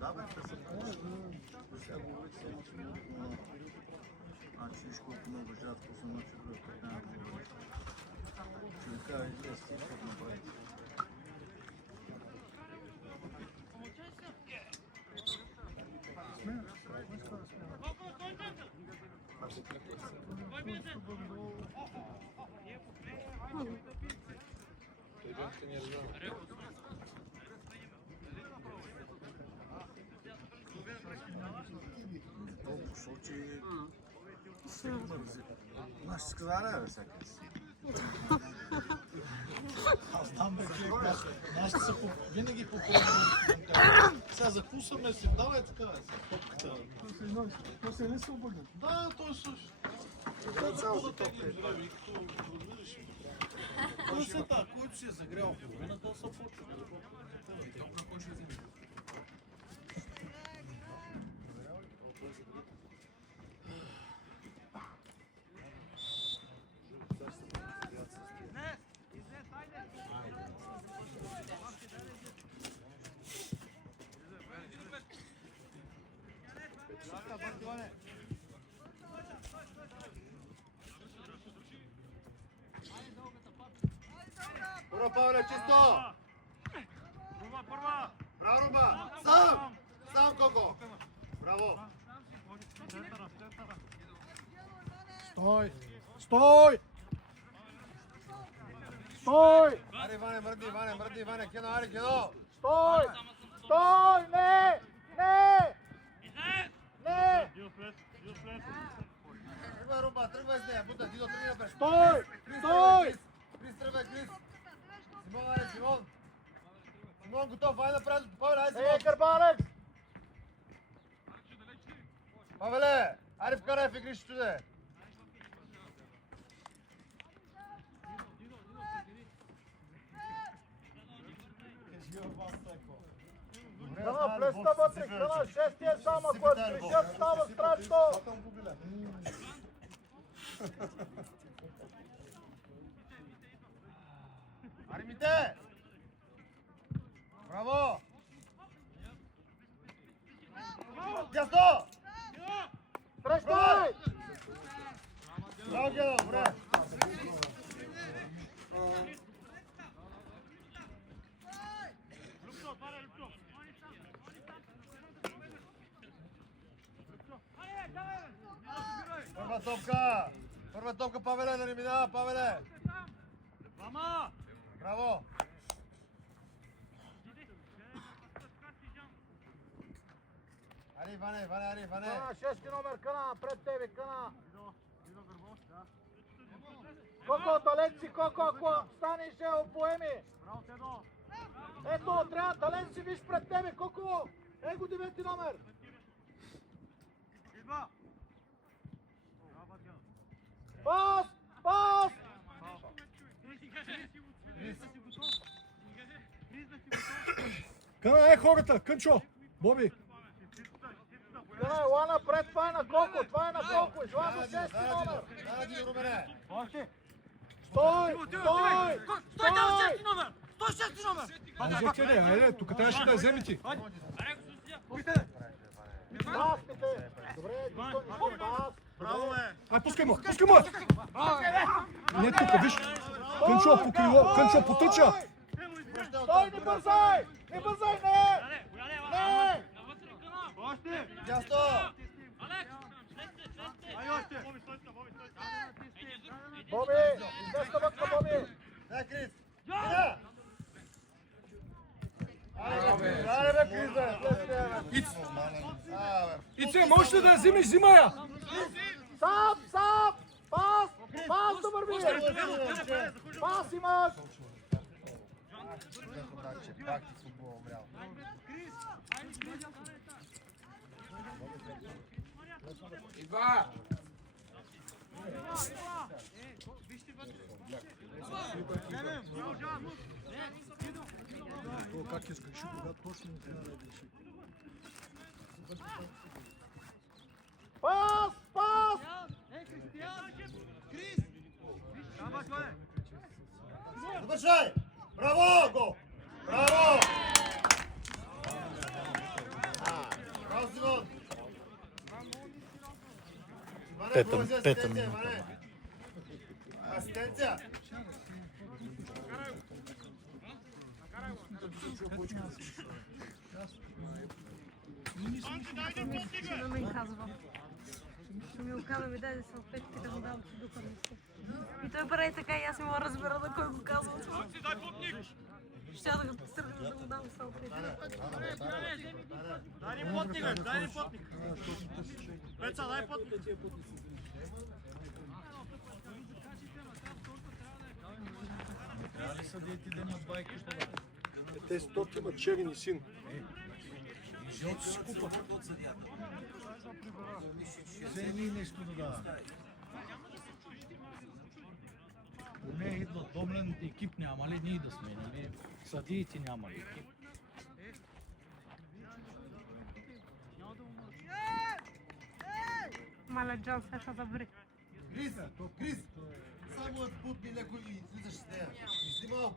Да, бе, те са сега говорих само, че виж колко много жадко съм научил да няма да говориш. Ще ви кажа и те си как направите. Толкова случаи се мързи. Наши си казали, бе, всяка си. Аз знам, бе, че нашите са винаги по-хубави. Сега закусваме си, давай така, бе, топката. То се не се обърнат. Да, той също. Това цяло за топка. Кусата, който си е загрял половината, са почва. Първа, Павле, чисто! Първа! Браво, Руба! Сам! Сам, Коко! Браво! Стой! Стой! Стой! Ари, Ване, мърди, Ване, кино, ари, кино! Стой! Стой! Не! Не! Не! Тръгвай, Руба, тръгвай с нея, бута, Дидо, тръгни напред! Стой! Стой! Крис, тръгвай, Крис! Симон, ари, Симон! Симон, готов, ай напред, Павле, ай, Симон! Кърбалек! Павле, ари вкарай в игрището, де! Къна, плеста вътре, къна, шестия само, ако е пришет, става страшно! Аримите! Браво! Дясно! Срещай! Браво, Гено, добре! Първа топка, Павеле, да не минава, Павеле! Браво! Ари, Ване! Къна, шести номер, къна, пред тебе, къна! Коко, талент си, Коко, ако станеш, поеми! Ето, трябва талент си, виж пред тебе, Коко! Ей го 9 номер! Пас! Пас! Къна е хората, Кънчо, Боби. Къна, ела напред, това е на Коко, това е на Коко, жела до 6 номер! Да, Дидо, Румене! Стой! Стой! Стой там, 6 номер! 106 номер! Взехте ли, айде, тук трябваше да я вземете. Пас, пите! Добре, нищо, пас! Браво, бе! Ай, пускай му! Не тук, виж. Кънчо по крило, Кънчо потъча. Стой, не бързай! Не бързай, не! Не! Дясно! Боби, изместа вътка, Боби! Да, Крис! Мина! Аре, бе, Крис, бе! Ице, можеш ли да я вземеш, взимай я! Сам! Пас! Пас да върви! Пас имаш! Пак ти футбол умрял. Идва! То как изгреши, кога точно не трябва да греши. Пас! Пас! Завършай! Браво, го! Браво! Пета минута. Асистенция! Ще ми казва. Ще ми оказа ми даде салфетки да му дам духа ми се. И той прави така и аз не мога да разбера на кой го казва това. Ще да го тръгна да му дам салфетки. Дай ни потник, бе, дай ни потник. Пеца, дай потник. Трябва ли са да ти да ни отбайки? Те стоки имат черен и син. Жълто си купа. Вземи и нещо да дава. Поне идва домлен екип няма ли ние да сме, нали? Съдиите няма ли екип? Маля Джон се ще забри. Крис! Крис! Само да путни някой и излизаш с нея. Изли малко.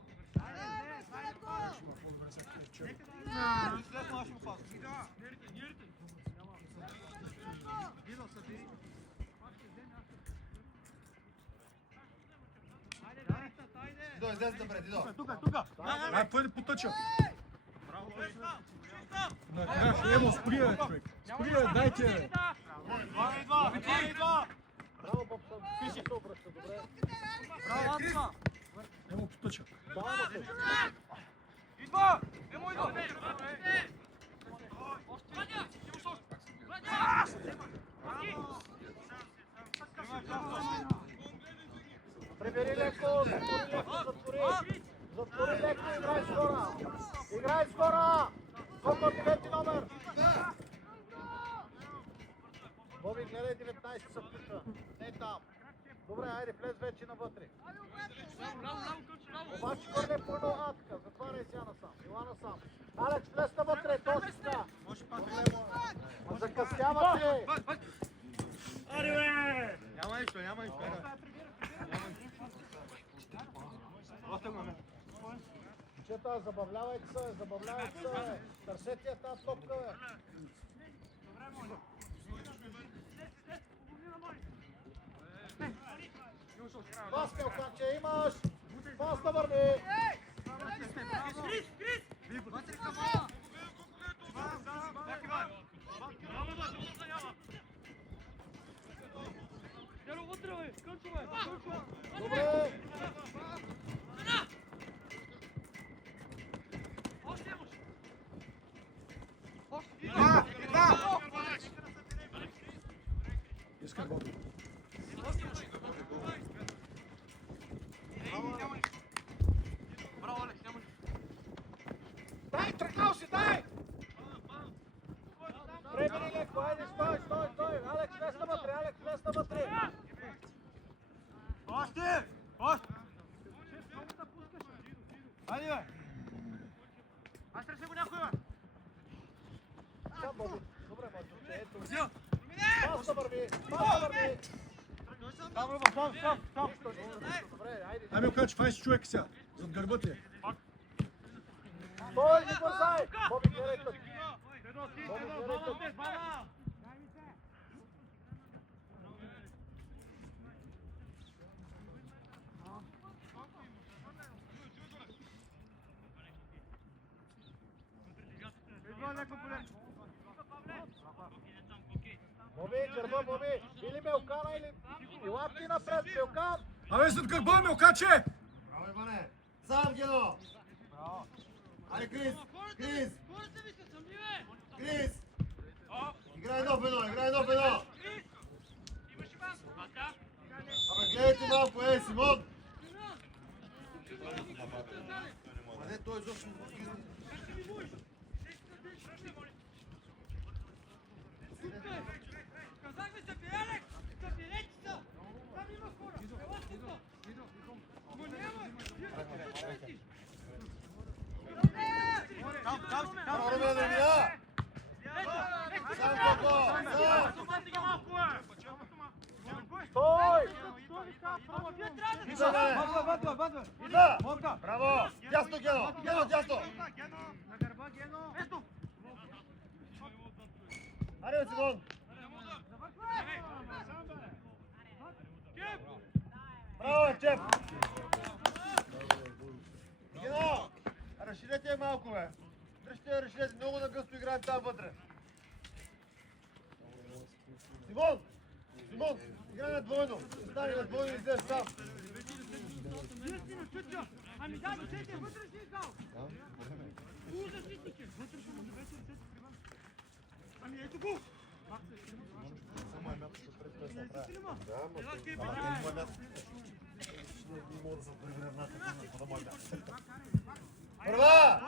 Дидо, излез добре, Дидо. Тука. Ай, пойде потъча. Емо, спри, бе, човек. Спри, бе, дайте, бе. Браво, Бобсън. Ти се обръща, добре. Браво, Атма! Емо потъча. Идва! Емо, идва! Прибери леко, затвори. Затвори леко, играй скоро. Играй скоро. Колко 9 номер? Боби, гледай 19 се включва. Не там. Добре, айде, влез вече навътре. Обаче горе пълно атка. Затваряй сега насам. Ила насам. Алекс, влез навътре, точно сега. А закъснявате. Няма нищо. Чета, забавлявайте се. Търсете я тази топка, бе. Пас, Мелканче, имаш! Пас да върви! Добре! Иска гол. Дай, тръгнал си, дай! Пребери леко, айде, стой! Алекс, влез навътре! Още! Айде, бе! Аз търся го някой, бе! Сам, Боби. Добре, мачо, ето. Взел! Пас да върви! Сам! Добре, айде. Ай, Мелкач, 20 човека сега. Зад гърба ти. Стой, не бързай! Боби, гледай тук. Боби, гърба, Боби! Или Мелкана, или... Ила ти напред, Мелкан! Абе, зад гърба, Мелкаче! Браво, Иване! Сам, Гено! Айде, Крис! Играй едно в едно! Абе, гледайте малко, Симон! А не, той изобщо не го изглежда. Браво, Румен, не мина! Сам, Коко! Стой! Ида! Браво! Дясно, Гено! Гено, дясно! Айде, Симон! Браво, Чеп! Гено! Разширете я малко, бе. Разширете. Много нагъсто играем там вътре. Симон! Симон! Играй на двойно. Стани на двойно и излез сам. Ами да, дойдете, вътре си издал! Хубаво защитники! Вътре съм, вътре си Ами ето го! Първа!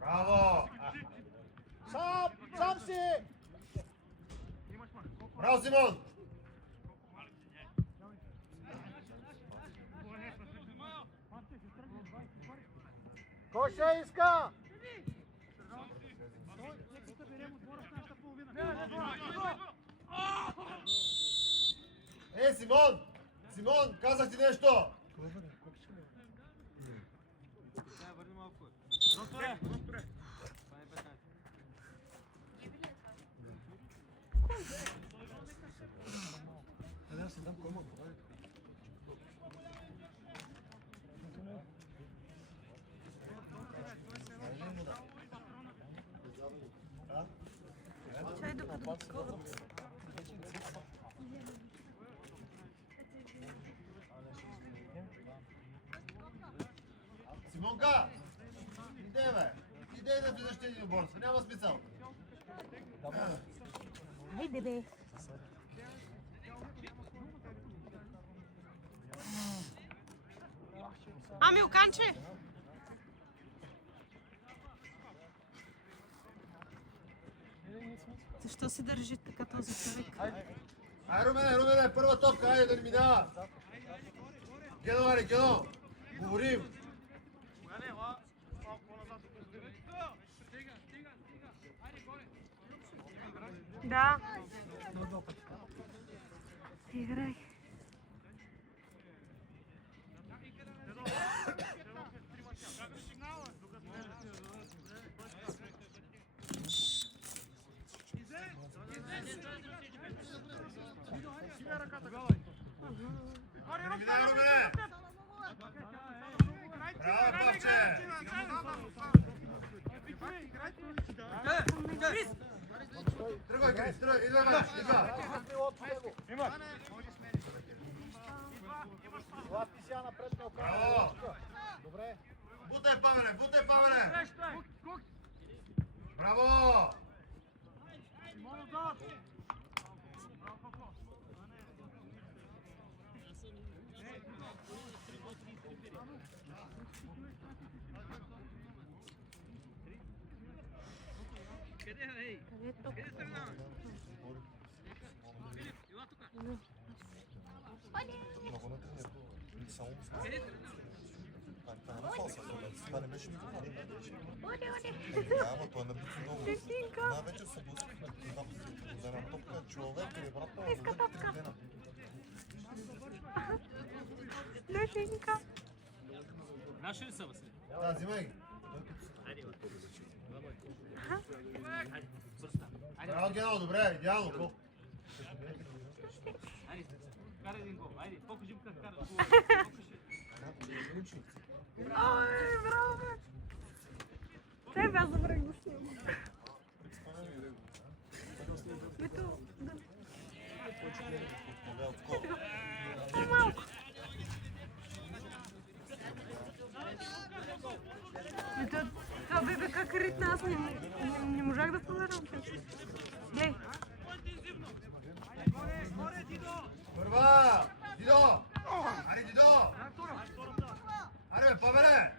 Браво! Сам си! Браво, Симон! Кой ще иска? Симон! Симон, казах ти нещо! Чай да подготвя. Симонка! Иде, бе! Иде да влизаш в един борса, няма смисъл. Хайде, бе. Ами, Оканче! Защо се държи така този човек? Ай, Румене, първа топка, айде да ни минава. Гено, аре, Гено! Говорим! Да. Играй. Минай, Румене! Браво, Павче! Тръгвай, Крис, тръгвай, идва, идва! Това ти сега напред на окана. Браво! Добре. Бутай, Павеле! Браво! Няма, той не би много. Една вече се блъска. За една топка човек или брата. Иска топка. Лешенька. Наши ли са, Васили? Да, взимай ги. Браво, Гено, добре, идеално, колко. Айде, карай един гол. Айде, покажи как кара. Ой, браво, бе. Чай, аз забрах да снимам. Ето, да. Малко. Това бебе как ритна, аз не можах да толерам. Глей. Първа! Дидо! Аре, Дидо! Аре, бе, Павеле!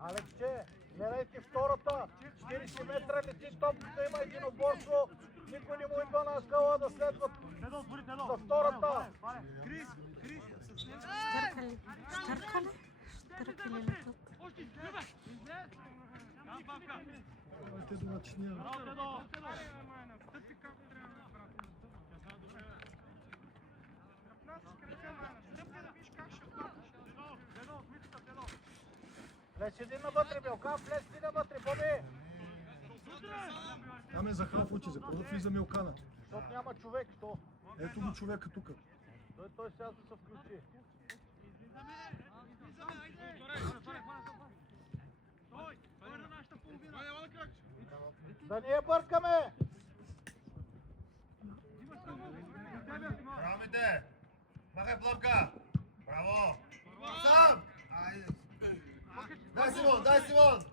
Алексче, гледайте втората. 40 метра лети топката, има един оборство. Никой не му идва на скала да следват за втората. Штърка ли? Штърка ли? Штърка ли летат? те, значи ние... Стъпи както трябва, брат. Стъпи да виж как ще стъпиш. Дедо, отмитата, дедо. Влез един навътре, Милка, влез ти навътре, Боби! Аме за халфочи, за първо влиза Милкана. Защото няма човек, що? Ето го човека тук. Той сега да се включи. Да не я бъркаме! Браво, мите! Махай плъмка! Браво! Сам! Айде! Дай Симон, дай Симон!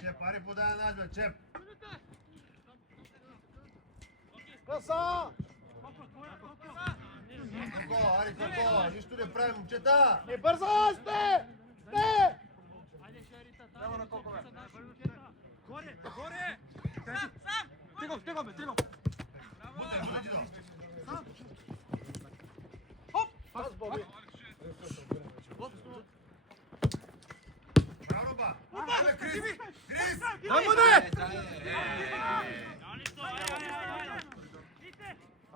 Чеп, ари подай на Аджба, Чеп! Къса! Коко, ари Коко, нищо не прави, момчета! Не бързай, сте! Сте! Горе, горе! Стигам, стигам, стигам! Бутай, бутай, Дидо! Пас, Боби! Браво, Руба! Абе, Крис! Крис! Дай му де!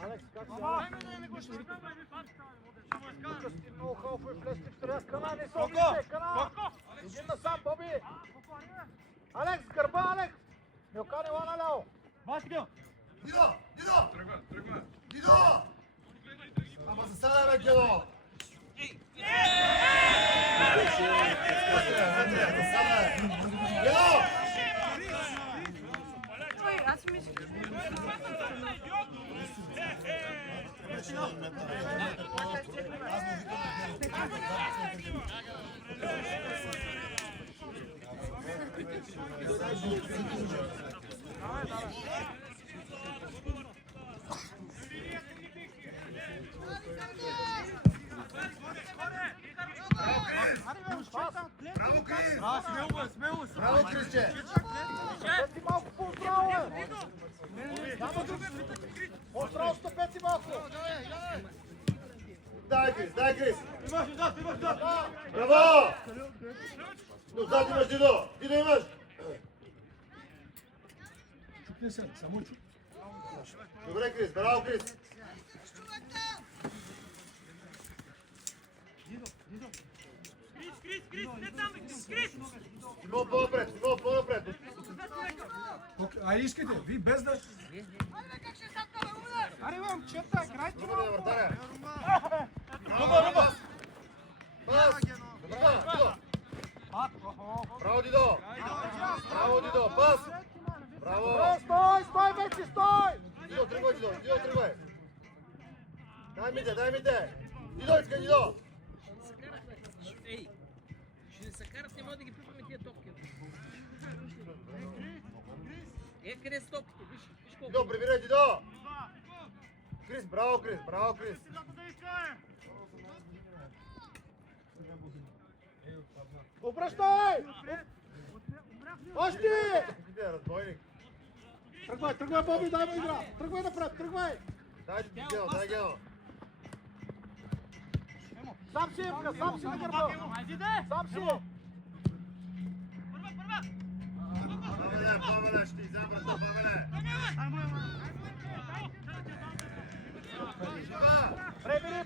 Алекс, как се? Тук сте много халфове, влезте в трябва. Кана, не се обичай, Кана! Един насам, Боби! Алекс, гърба, Алекс! Милка, не ла наляво! Дидо! Дидо! Тръгва! Дидо! Ама засада, бе, Гело! Гело! Ой, аз мисля. Браво, Крис! Смело, Браво, Крисче! Стъпете малко по-здраво, бе! Няма друг! По-здраво стъпете малко! Дай, Крис, дай, Крис! Браво! Но зад имаш, Дидо! Дидо имаш! Чукни се, само чук. Добре, Крис, браво, Крис! Крис, не там, Крис! Симон по-напред, Симон по-напред! Айде искайте, ви без да... Аре, момчета, играйте Руба на малко! вратаря! Руба! Пас! Руба, Дидо! Браво, Дидо! Браво, Дидо! Пас! Браво! Стой, вече, стой! Дидо, тръгвай, Дидо! Дидо, тръгвай! Дай ми те, дай ми те! Дидо, иска, Дидо! Ей, ще не се карат, не може да ги пипаме тия топки. Къде са топките? Виж колко. Дидо, прибирай, Дидо! Крис, браво, Крис! Браво, Крис! Обръщай! Още! Ти е разбойник! Тръгвай, Боби, дай му игра! Тръгвай напред, тръгвай! Дай ти Гено, дай Гено! Сам си, Ивка, сам си на гърба! Сам си! Павеле, ще ти взема врата, Павеле!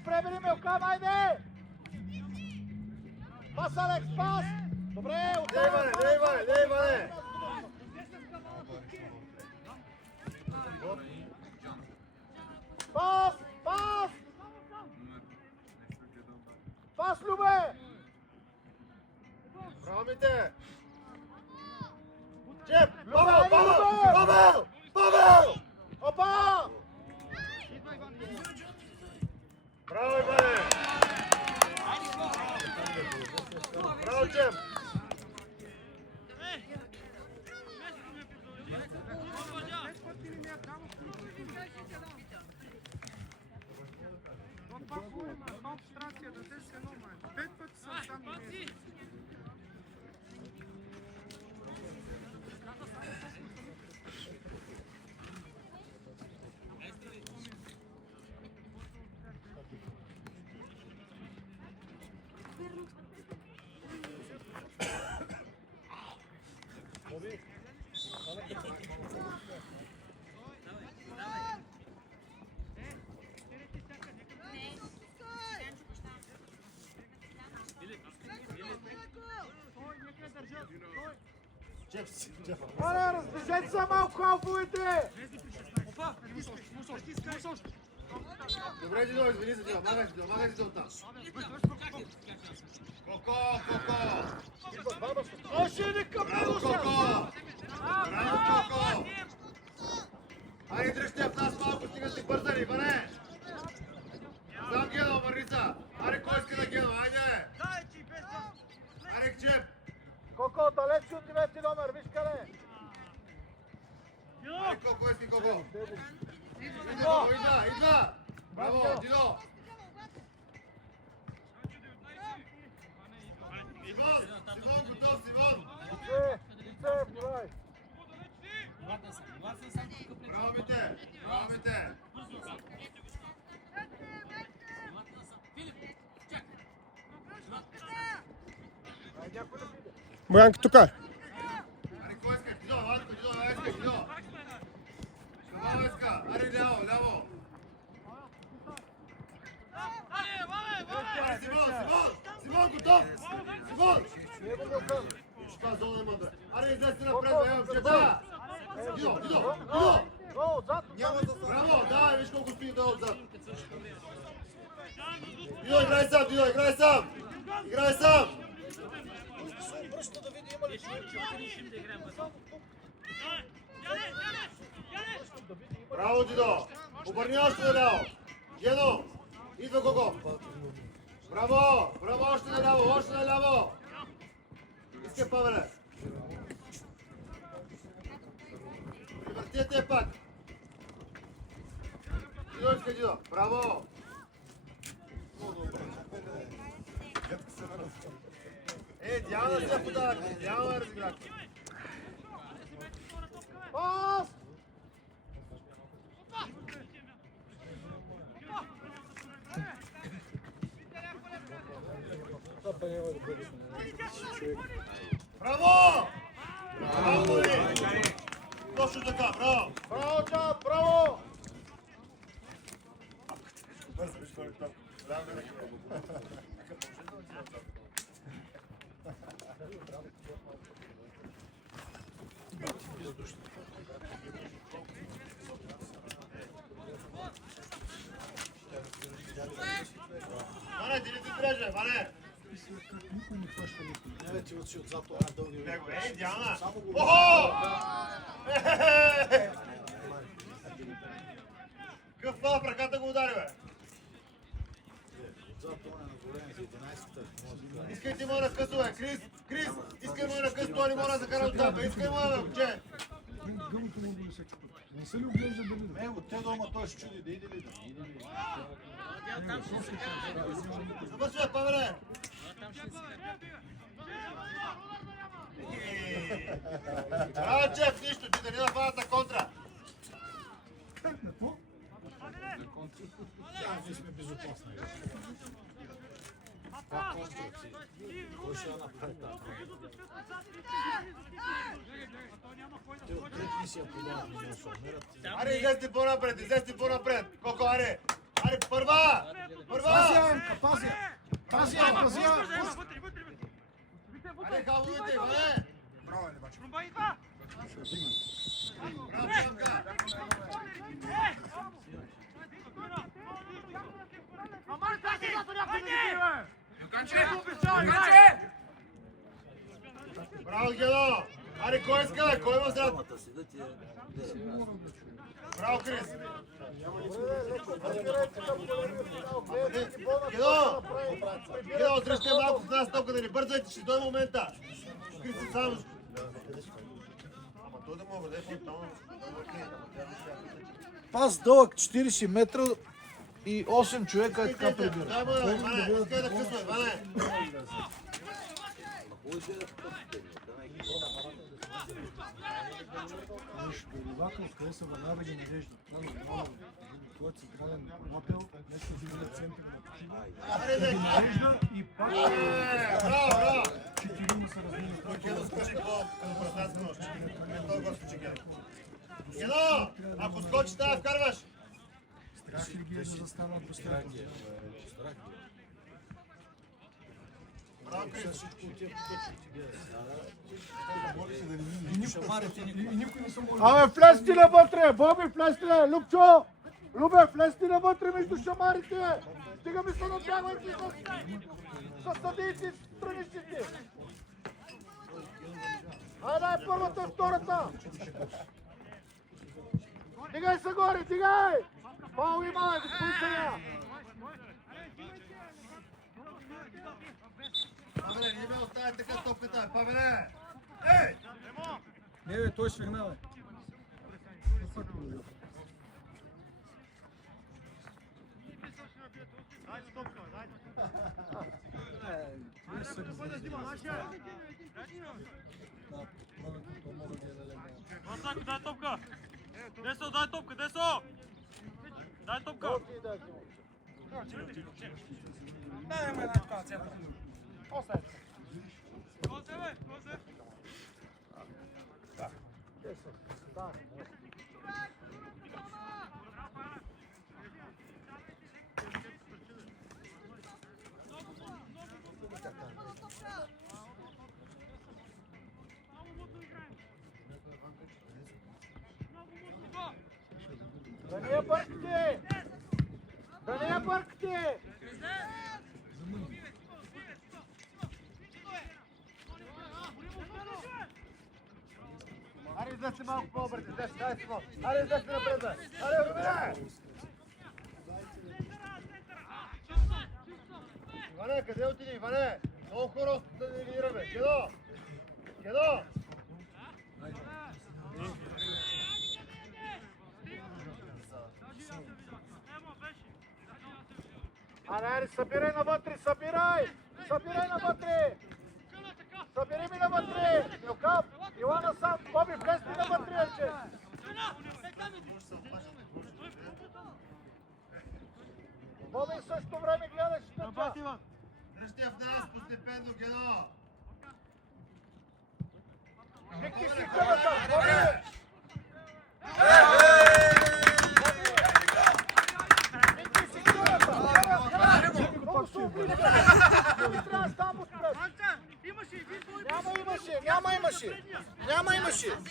Пребери, Милка, найде! Пас, Алекс, пас! Добре, Не, Иване, не, Иване, не, Иване! Пас! Пас! Пас, Любе! Браво, Мите! Чеп! Павел! Опа! Браво, Иване! Браво, Чеп! Пет пъти съм сам на месец. Аре, разбежете се малко халфовете! Добре, Дидо, извини се, Дидо. Махай се оттам. Коко! Още един към Браво, него сега! Коко! Браво, Коко! Айде, дръжте в нас малко, стига ти бързани, Иване! Сам Гено, Марица! Аре, кой иска да Гено, айде! Аре, Чеп! Коко, далеч от 9 номер, виж къде! Аре, Коко, иски Коко! Идва! Браво, Дидо! Симон, готов, Симон! Лице, бивай! Браво, Мите! Боянки тук. Аре, кой иска? Дидо, Ватко, Дидо! Кабало иска! Аре, ляво! Симон, готов! Симон! Šta zove Mandra? Аре, излезте напред, бе, чета! Дидо! О, отзад! Браво, да, виж колко стои да отзад. Дидо, играй сам! Браво, Дидо! Обърни още наляво! Гено! Идва Коко! Браво! Още наляво! Искай, Павеле! Превъртете пак! Дидо! Браво! Идеална се подавахте! Идеална разигравка! Пас! Браво! Браво, Боли! Точно така, браво! Браво, Чап, браво! Бързо, виж кой е там. Мане, ти ли ти треже, Мане? Никой не хваща никой. Не, вече отши отзад това дълги. Него, Диана! Охо! Какъв фал в ръката го удари, бе? Отзад това на големите 11-та. Искайте му на късо, бе! Крис! Искай му на късо, той не може да закара отзад, бе! Искай му, бе, момче! Гъмото му го всеки път. Не се ли оглежда дали да? Него, те дома той ще чуди да иде ли да не иде ли. Завършвай, Павеле! Браво, Чеф, нищо, ти да не нападат на контра! Какво? Ние сме безопасни. Кой ще я направи там? Те от трет мисия подават да се умерят. Аре, излезте по-напред! Коко, аре! Аре, първа! Пази! Аре, хавовете, Иване! Браво, Янка! Браво, Гено! Аре, кой иска, бе? Кой има зад? Браво, Крис! Гено, отръжте малко в нас топка, да не бързайте, ще дойде момента! Крис си само... Ама той да мога да е фонтално. Пас дълъг 40 метра и 8 човека е така прибира. Дай му, Иване, искай да късва, Иване! Горивака, откъде се веднага ги нарежда. Това е много. Той е централен модел, нещо за център на такива. Аре, да Нарежда и пак браво! 4 му се размени. Гено скочи към пространство нощ. Той го скочи, Гено. Гено, ако скочи, трябва да вкарваш. Страх ли ги е да застанат постоянно? Браво, Крис. шамарите и никой не се може. Абе, влезте навътре! Боби, влезте! Любчо! Любе, влезте навътре между шамарите! Стига ми се натягвайте с съдийци страничните! Айде, първата и втората! Дигай се горе, дигай! Пау има, господин Съня! Павеле, не ме оставя така топката, Павеле! Ей! Не, бе, той свигна, бе. Масако, дай топка! Десо, дай топка, Десо! Дай топка! Дай ме една ситуация. Козе, бе, козе! Да не я бъркате! Да не я бъркате! Аре, излезте малко по-бързи, излезте, дай си малко. Аре, излезте напред, бе! Аре, Рубине! Иване, къде отиди, Иване? Много хора да не вираме. Кедо! Кедо! Аре, събирай навътре, събирай! Събирай навътре! Събери ми навътре! Милкап, Илана сам, Боби, влезте навътре, вече! Боби, в същото време гледаш тъча! Дръжте в нас постепенно, Кедо! Викни си къдата, Боби! Викни си къдата! Много се облича! Боби трябва да става отпред! Няма имаше!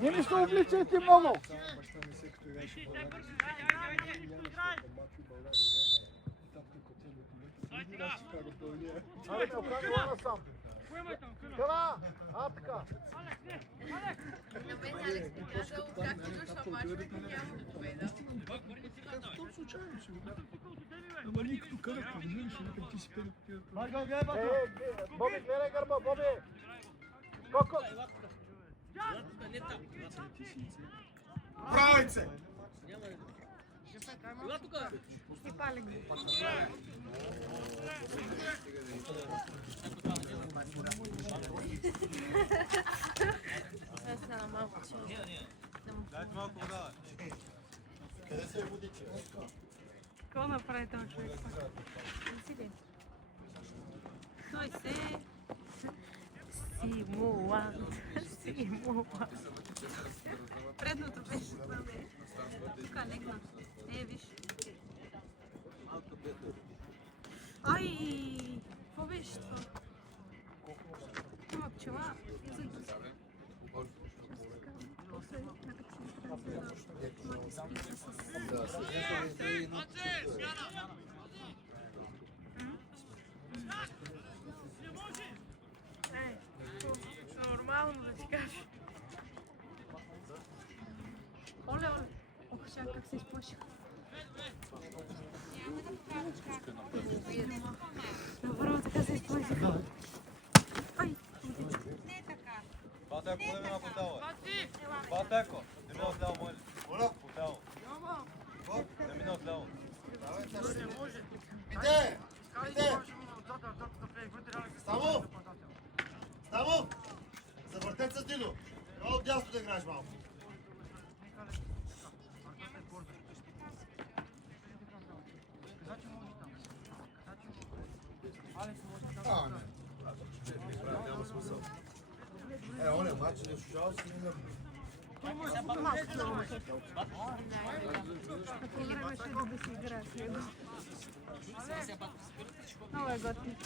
Не ми се обличайте много! Баща ми се като играеше в България. Мачо България. Там като цели документи. Аз си карам България. Аре, ме охрани Илана сам! Къна! А, така! Това случайно си го дадам. Ама ние като карахме, разбираш, викам ти си пели. Боби, гледай гърба, Боби! Коко! Не там. Правице! Ела тука. И пали ги. Аз стана малко чудо. Дайте малко вода. Къде се е водиче? Какво направи този човек? Той се... Симулант. Симулант. Предното беше това, бе. Тук легна. Виж. Ай! Какво беше това? Има пчела. Нормално да ти кажа. Оле. Ох, сега как се изплаших. Направо така се изплаших. Ай, Батеко, не ми на хотела. Батеко, не ми отляво, може. Хотело. Не ми отляво. Иде! Иде! Само! Само! Завъртете с Дидо! Трябва от дясно да играеш малко. Он е матч, не слушава си не По време ще да си играе с него. Много е готин.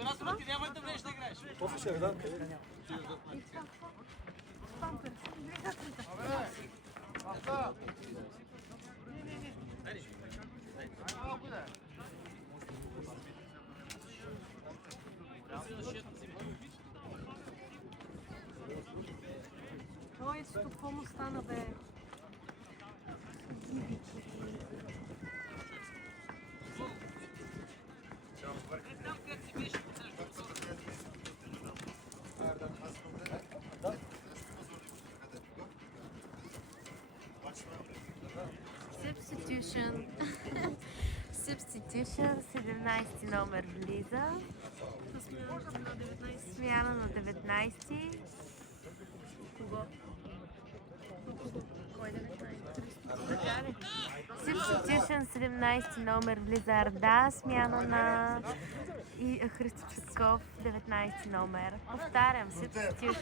Раз ти няма да влезеш да играеш. После ще дам. Памперс. Той Стокхолм стана, бе. Substitution. Substitution, 17 номер влиза. Смяна на 19. Кого? Кой 19? Substitution, 17 номер влиза Арда. Смяна на Христо Цветков, 19 номер. Повтарям, substitution.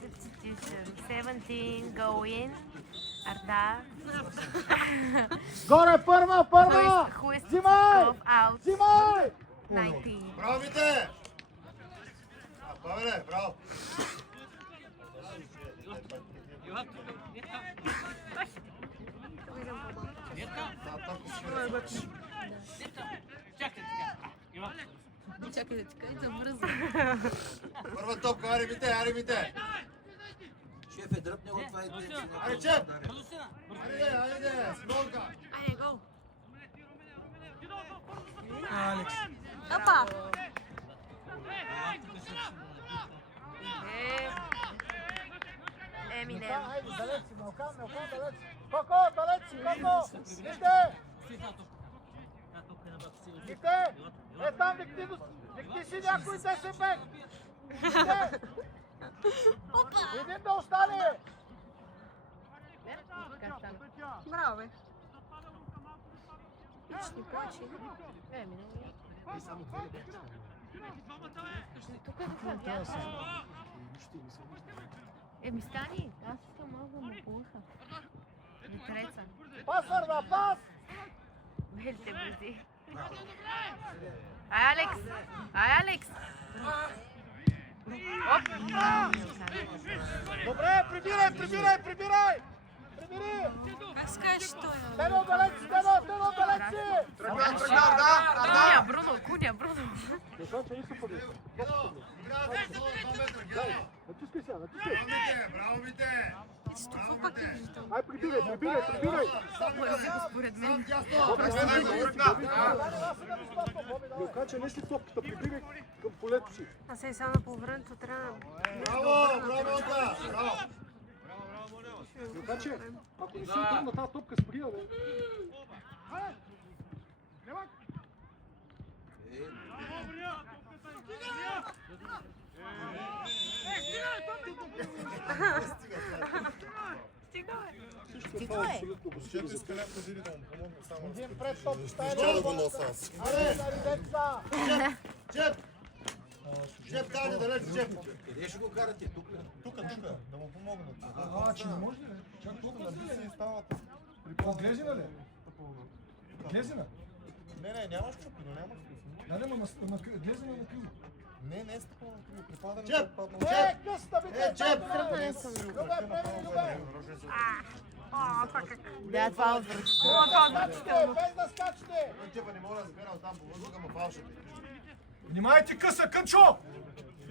Substitution. 17 go in. Arda. Горе, първа! Who is Взимай! Цветков out. Взимай! 19. Браво, Мите! Павеле, браво! Чакай да ти кажа, замръзна. Първа топка, аре Мите! Шефе, дръпне го това и Аре, Чеп! Айде, смолка! Айде, гол. Алекс. Опа! Еминем. Айде, далеч си, Мелкан, далеч. Коко, далеч си, Коко! Вижте! Вижте! Е, там викти си някой десен бек! Вижте! Един да остане! Браво, бе. Пични плачи. Еминем. Тук е Това така. са. Еми стани, аз искам малко да му полуха. Витреца. Пас, Арда, пас! Белите бъзи. Ай, Алекс! Ай, Алекс! Добре, прибирай! Прибири! Как се кажеш той? Тено, далеч си! Куня, Бруно. Гедо! Играят с 2 метра, Гедо! Натискай сега, Браво, Мите! Какво пак е виждал? Ай, прибирай! Бързи го според мен. Лукаче, не си топката, прибирай към полето си. Аз сега на полувремето трябва да... Браво, Анта! Браво! Лукаче, ако не си отдъл на тази топка, спри, бе. Стига, бе. Чето иска някой да иде да му помогне само. Един пред топката, Ще да го носа аз. Аре, деца! Чеп, даде далеч, Чеп! Къде ще го карате? Тук ли? Тук, да му помогнат. Че не може ли? Чак тук Да да би си си. стават. Какво, Глезина ли? Глезина? Не, нямаш чупи, но няма смисъл. Да, ма Глезина на крил. Не, стъпал на криво. Припадане Чеп! е паднал. Къста, бе, Чеп! Тръпна съм друго. Любе, премени, Любе! Да, това отвърши. Скачате, без да скачате! Чепа не мога да забера оттам по въздуха, ма фалшата. Внимайте къса, Кънчо!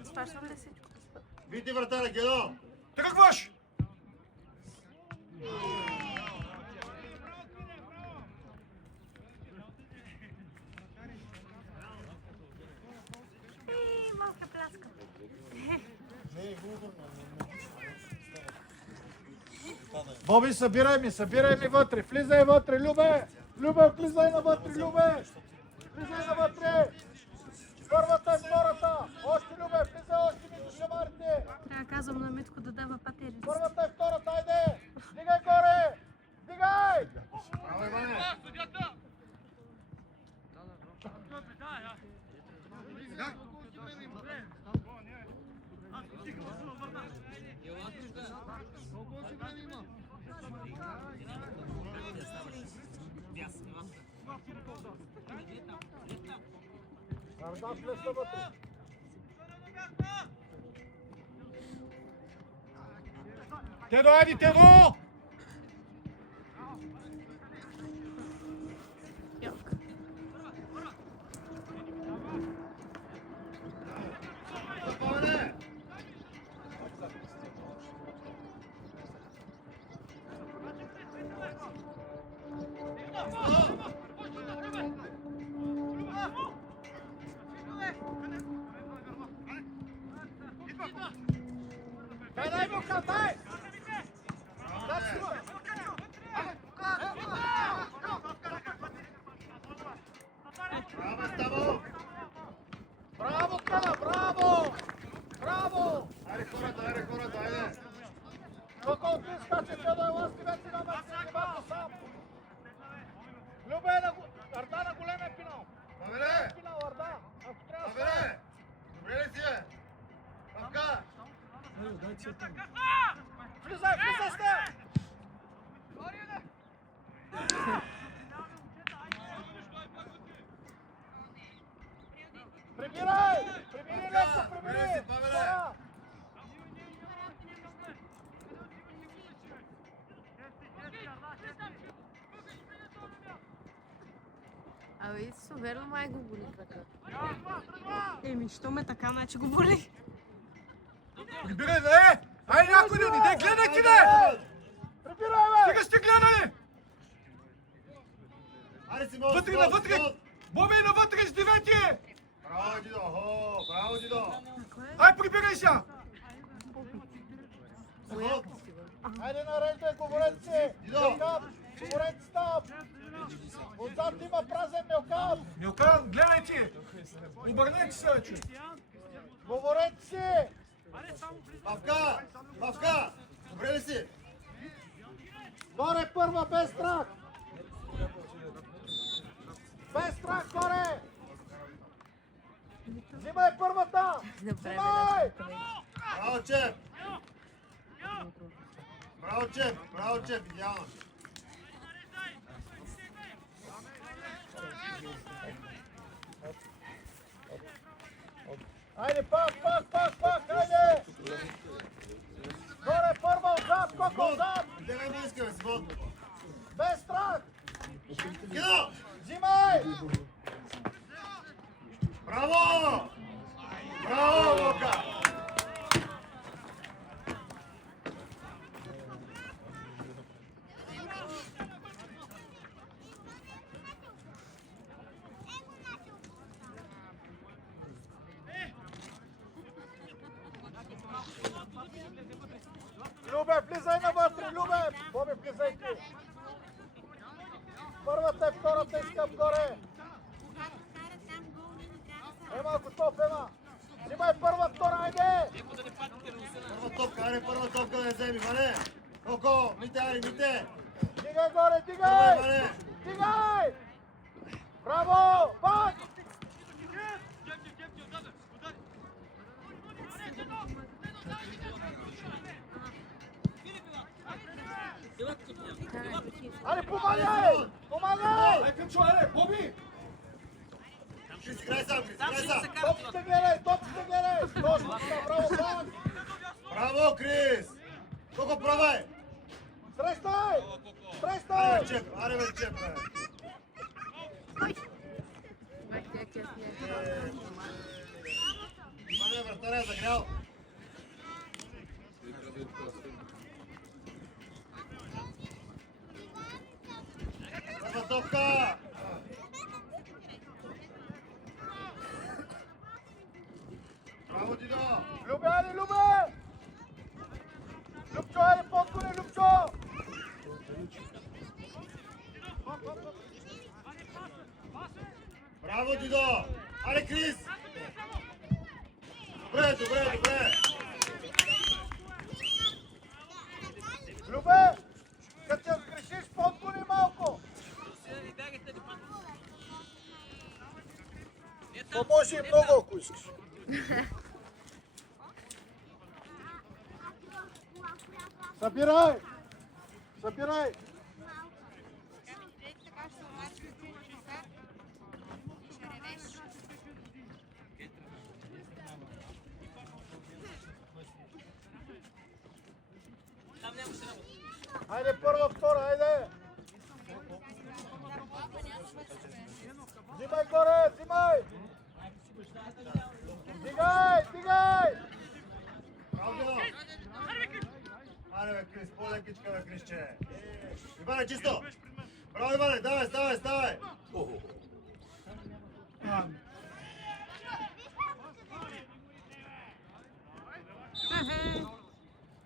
Спашвам ли всичко? Види вратаря, Гедо! Тръгваш! Малка пляска. Не, го обърна. Боби, събирай ми вътре, влизай вътре, Любе! Любе, влизай навътре, Любе! Влизай навътре! Първата и втората! Още, Любе, влизай още между шамарите! Трябва да казвам на Митко да дава патерици. Първата и втората, айде! Дигай горе! Дигай! Браво, Иване! Ардан влезна вътре. Тедо, айди, Тедо! Запомне! Дай му дай! Браво, Ставо! Браво, Кана, браво! Браво! Айде хората, айде! Колко ти скачи, Тедо, ела си вече номер си, нивато сам! Любе, Арда на голем е пинал! Павеле! Пинал, Арда! Ако трябва да Павеле! Добре ли си, бе? Павка! Айде, дай цветно. влизай с нея! Прибирай! Прибери, леко, Прибери прибери! си, Павеле! Скоро! Абе, верно май го боли крака. Еми, що ме така, значи го боли. Прибирай, да е! Айде някой да ни, дай гледай ти, да! Прибирай, бе! Стига сте гледали! Айде си, мол! Вътре, навътре! Боби, навътре с девети! Браво, Дидо! Хо, браво, Дидо! Ай, прибирай сега! Бояка си, бе. Айде, нареждай, говорете си! Дидо! Мелкам, говорете си там! Отзад има празен Мелкам! Мелкам, гледайте! Обърнете се, вече! Говорете си! Павка! Павка! Добре ли си? Горе първа, без страх! Без страх, горе! Взимай първата! Взимай! Браво, Чеп! Браво, Чеп! Браво, Чеп! Идеално! Айде, пак, айде! Горе първа, отзад, коко, отзад! Вземай ми искаме, свободно! Без страх! Кидо! Взимай! Браво! Браво, Лука! Любе, влизай навътре, Любе! Боби, влизай ти! Първата и втората искам горе! Малко стоп, Ема! Взимай първа, втора, айде! Първа топка да не вземи, мане! Коко, мите, айде, мите! Дигай горе, Добре, дигай! мане! Дигай! Браво! Пак! Айде, помагай! Помагай! Ай, Пинчо, айде, Боби! Ти си край сам, ти си край сам! Топчите гледай, топчите гледай! Точно, браво, пак! Браво, Крис! Коко, пробай! Срещай! Аре, Срещай! бе, Чеп! Аре, бе, Чеп, бе! Май тя си Мане, вратаря е загрял! Първа топка! Браво, Дидо! Любе, айде, Любе! Любчо, айде, подконе, Любчо! Браво, Дидо! Аре, Крис! Добре, добре, добре! Любе! Като се открешиш, подкони малко! То може и много, ако искаш. Събирай! Събирай! Там нямаше работа. Хайде първа, втора, хайде! Взимай горе, взимай! Дигай, дигай! Браво! Аре бе, Крис, по-лекичка бе, Крисче. Иване, чисто! Браво, Иване, давай, ставай, ставай!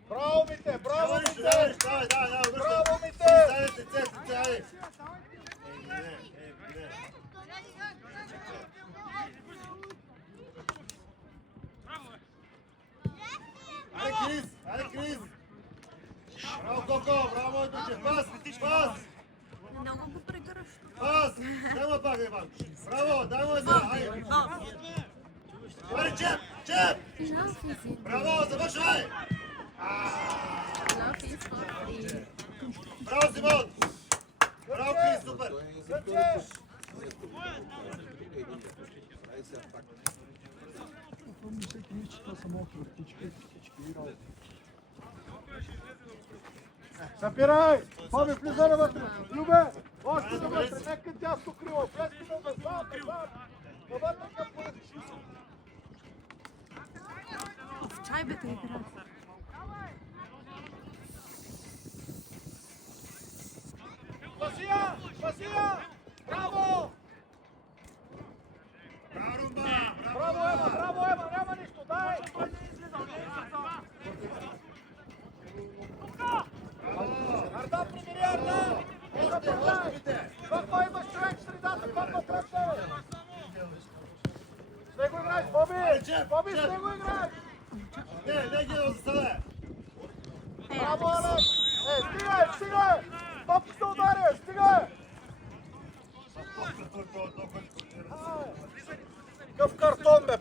Браво, Мите, браво, Давай, Мите! давай, давай, връщай! Браво, Мите! Станете, цеците, айде! Айде, Крис! Айде, Крис! Браво, Коко! Браво, мой дуче! Пас! Пас! Много го прегръща. Пас! Дай му пак, Иван! Браво! Дай му за! Айде! Иване, чеп! Чеп! Браво! Завършвай! Браво, Симон! Браво, Крис! Супер! Помни всеки мисля, че това са малки въртички и работа. Събирай! Боби, влизай навътре! Любе! Още навътре! Нека дясно крило! Влезте назад! Назад! Навътре към полици! В чайбата игра. Васия! Васия! Браво! Браво, Румба! Браво, Ема! Браво, Ема! Няма нищо! Дай! Арда, примири, Арда! Ега, погледай! Какво имаш човек в средата? Какво тръпне? С него играеш, Боби! Боби, с него играеш! Не ги оставя! Браво, Алек! Стигай, стигай! Топката ударя, стигай! Какъв картон, бе?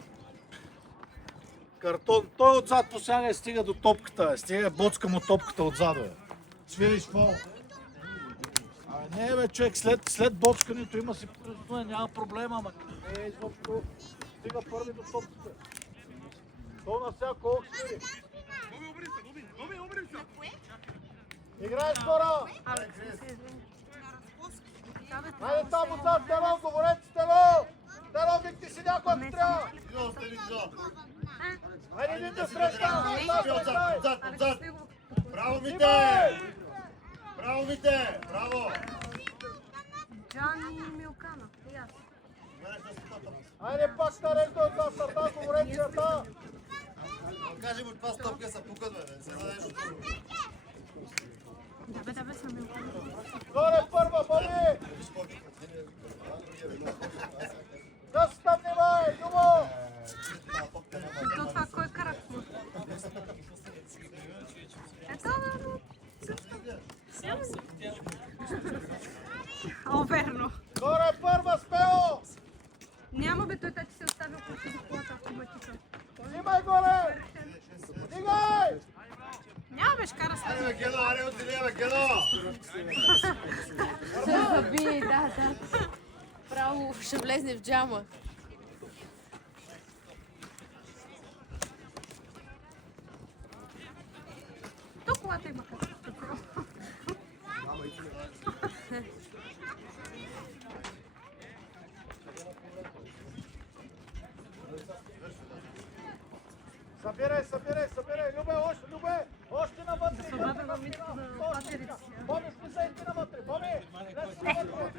Картон. Той отзад посяга и стига до топката, бе. Стига боцка му топката отзад, бе. Свириш фол. Не, бе, човек, след боцкането има си пръснуе, няма проблема, ама не е изобщо. Стига първи до топката. То на всяко ок свири. Играеш скоро! Хайде там отзад, Тело, говорете с Тело! Тело, викни си някой, ако трябва! Хайде, един да среща! Отзад! Браво, Мите! Браво, Мите! Браво! Джани и Милкана. И аз. Хайде пак нарежда отзад, Сарда, говорете, Сарда! Кажи му, това стопка са пукат, бе, не се задеш от първо. Да бе, съм Милкана. Горе първа, Боби! Да се там внимай, Любо! И то това кой кара? Ето, О, верно. Горе първа, Спео! Няма бе, той ти се оставил после до колата автоматика. Взимай горе! Дигай! Няма бе, шкара се. Аре, бе, Гено, аре, отиди, бе, Гено! Ще забие, да. Право, ще влезне в джама. Тук колата има къде. Събирай! Любе! Още навътре! Свободен във митка на патерици. Боби, влизай ти навътре! Боби! Влез навътре!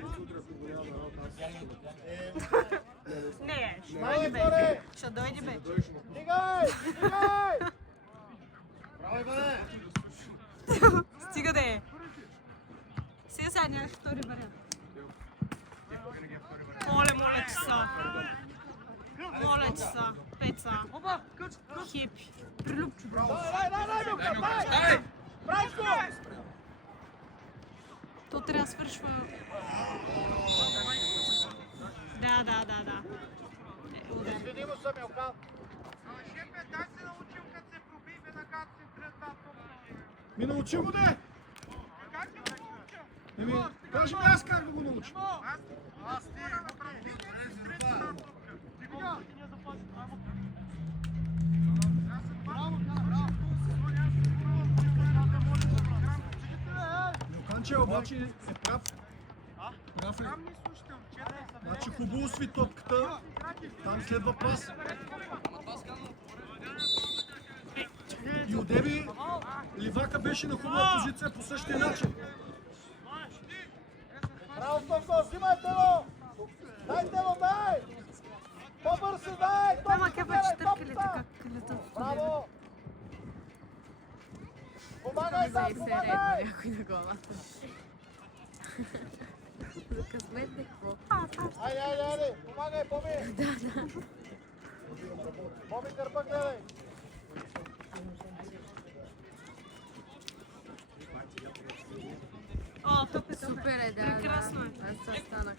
Не, ще Дай дойде бе. горе! Ще дойде бе. Дигай! Браво, Иване! Стига да е. Сега нямаш втори вариант. Моля, че са. Моля, че са. Пеца. Хипи. Прилюбчо. Дай, Люка! Дай! Браво! То трябва да свършва. Да. Извини му се, Милкан. Ми научи го, де? Еми, кажи ми аз как да го науча. Луканче обаче е прав. Прав е. Значи хубаво сви топката, там следва пас. И одеби Ливака беше на хубава позиция по същия начин. Браво, Стопко, взимайте го! Дайте го, дай! По-бързо, дай! Ама кепа четърки ли така? Браво! Помагай, да, помагай! Някой на главата. За късмет е какво? Айде, айде, айде! Помагай, Боби! Боби, гърба гледай! О, топ е топ. Супер е, да. Прекрасно е. Аз това станах.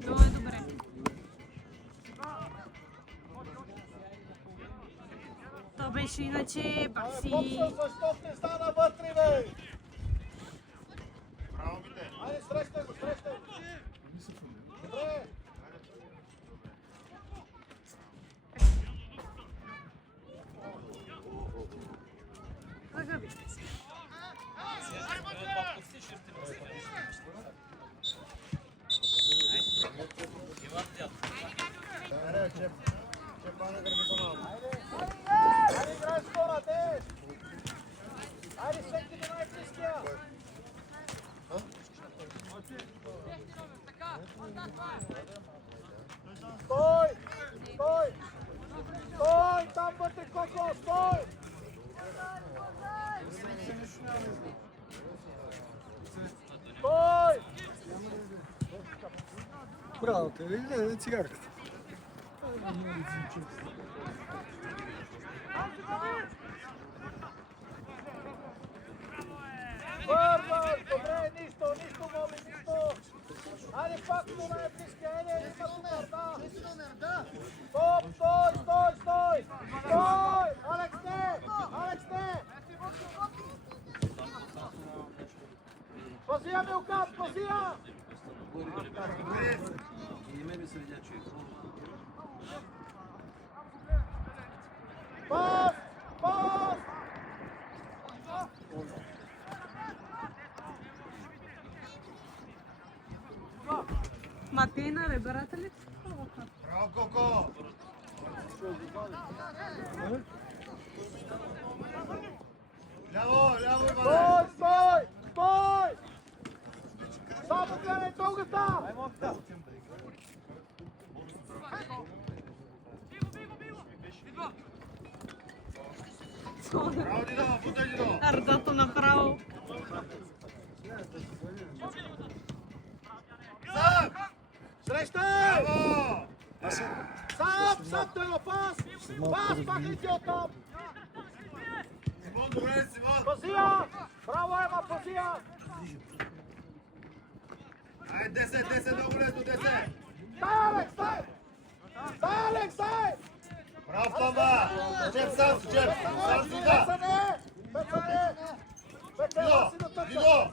Много е добре. То беше иначе баси. Попса, защо не стана вътре, бе? Браво, бите! Айде, срещай го, срещай! Добре! Загъби. Айде, играй скоро, те! Айде, всеки до най-близкия! Стой! Стой! Стой! Там вътре, Коко! Стой! Стой! Браво, те види цигарката. Бързо! Добре, нищо, моли, нищо! Айде пак до най-близкия, айде, има супер, да! Стоп, стой! Стой! Алекс, не! Алекс, не! Пазия, Милка, пазия! Пас! Пас! Матина, реберата ли? Браво, Коко! Ляво, ляво, Иване! Стой! Само гледай тонгата! Браво, Дидо, бутай, Дидо! Ардато направо. Сам! Срещай! Браво! Сам, тело, пас! Пас, пак лети оттам! Симон, добре, Симон! Пазия! Браво, Ема, пазия! Айде, 10, много лесно, 10! Дай, Алекс, дай! Дай, Алекс, дай! Браво, Томба! Чеп, сам си да! Пецане! Дидо, Дидо!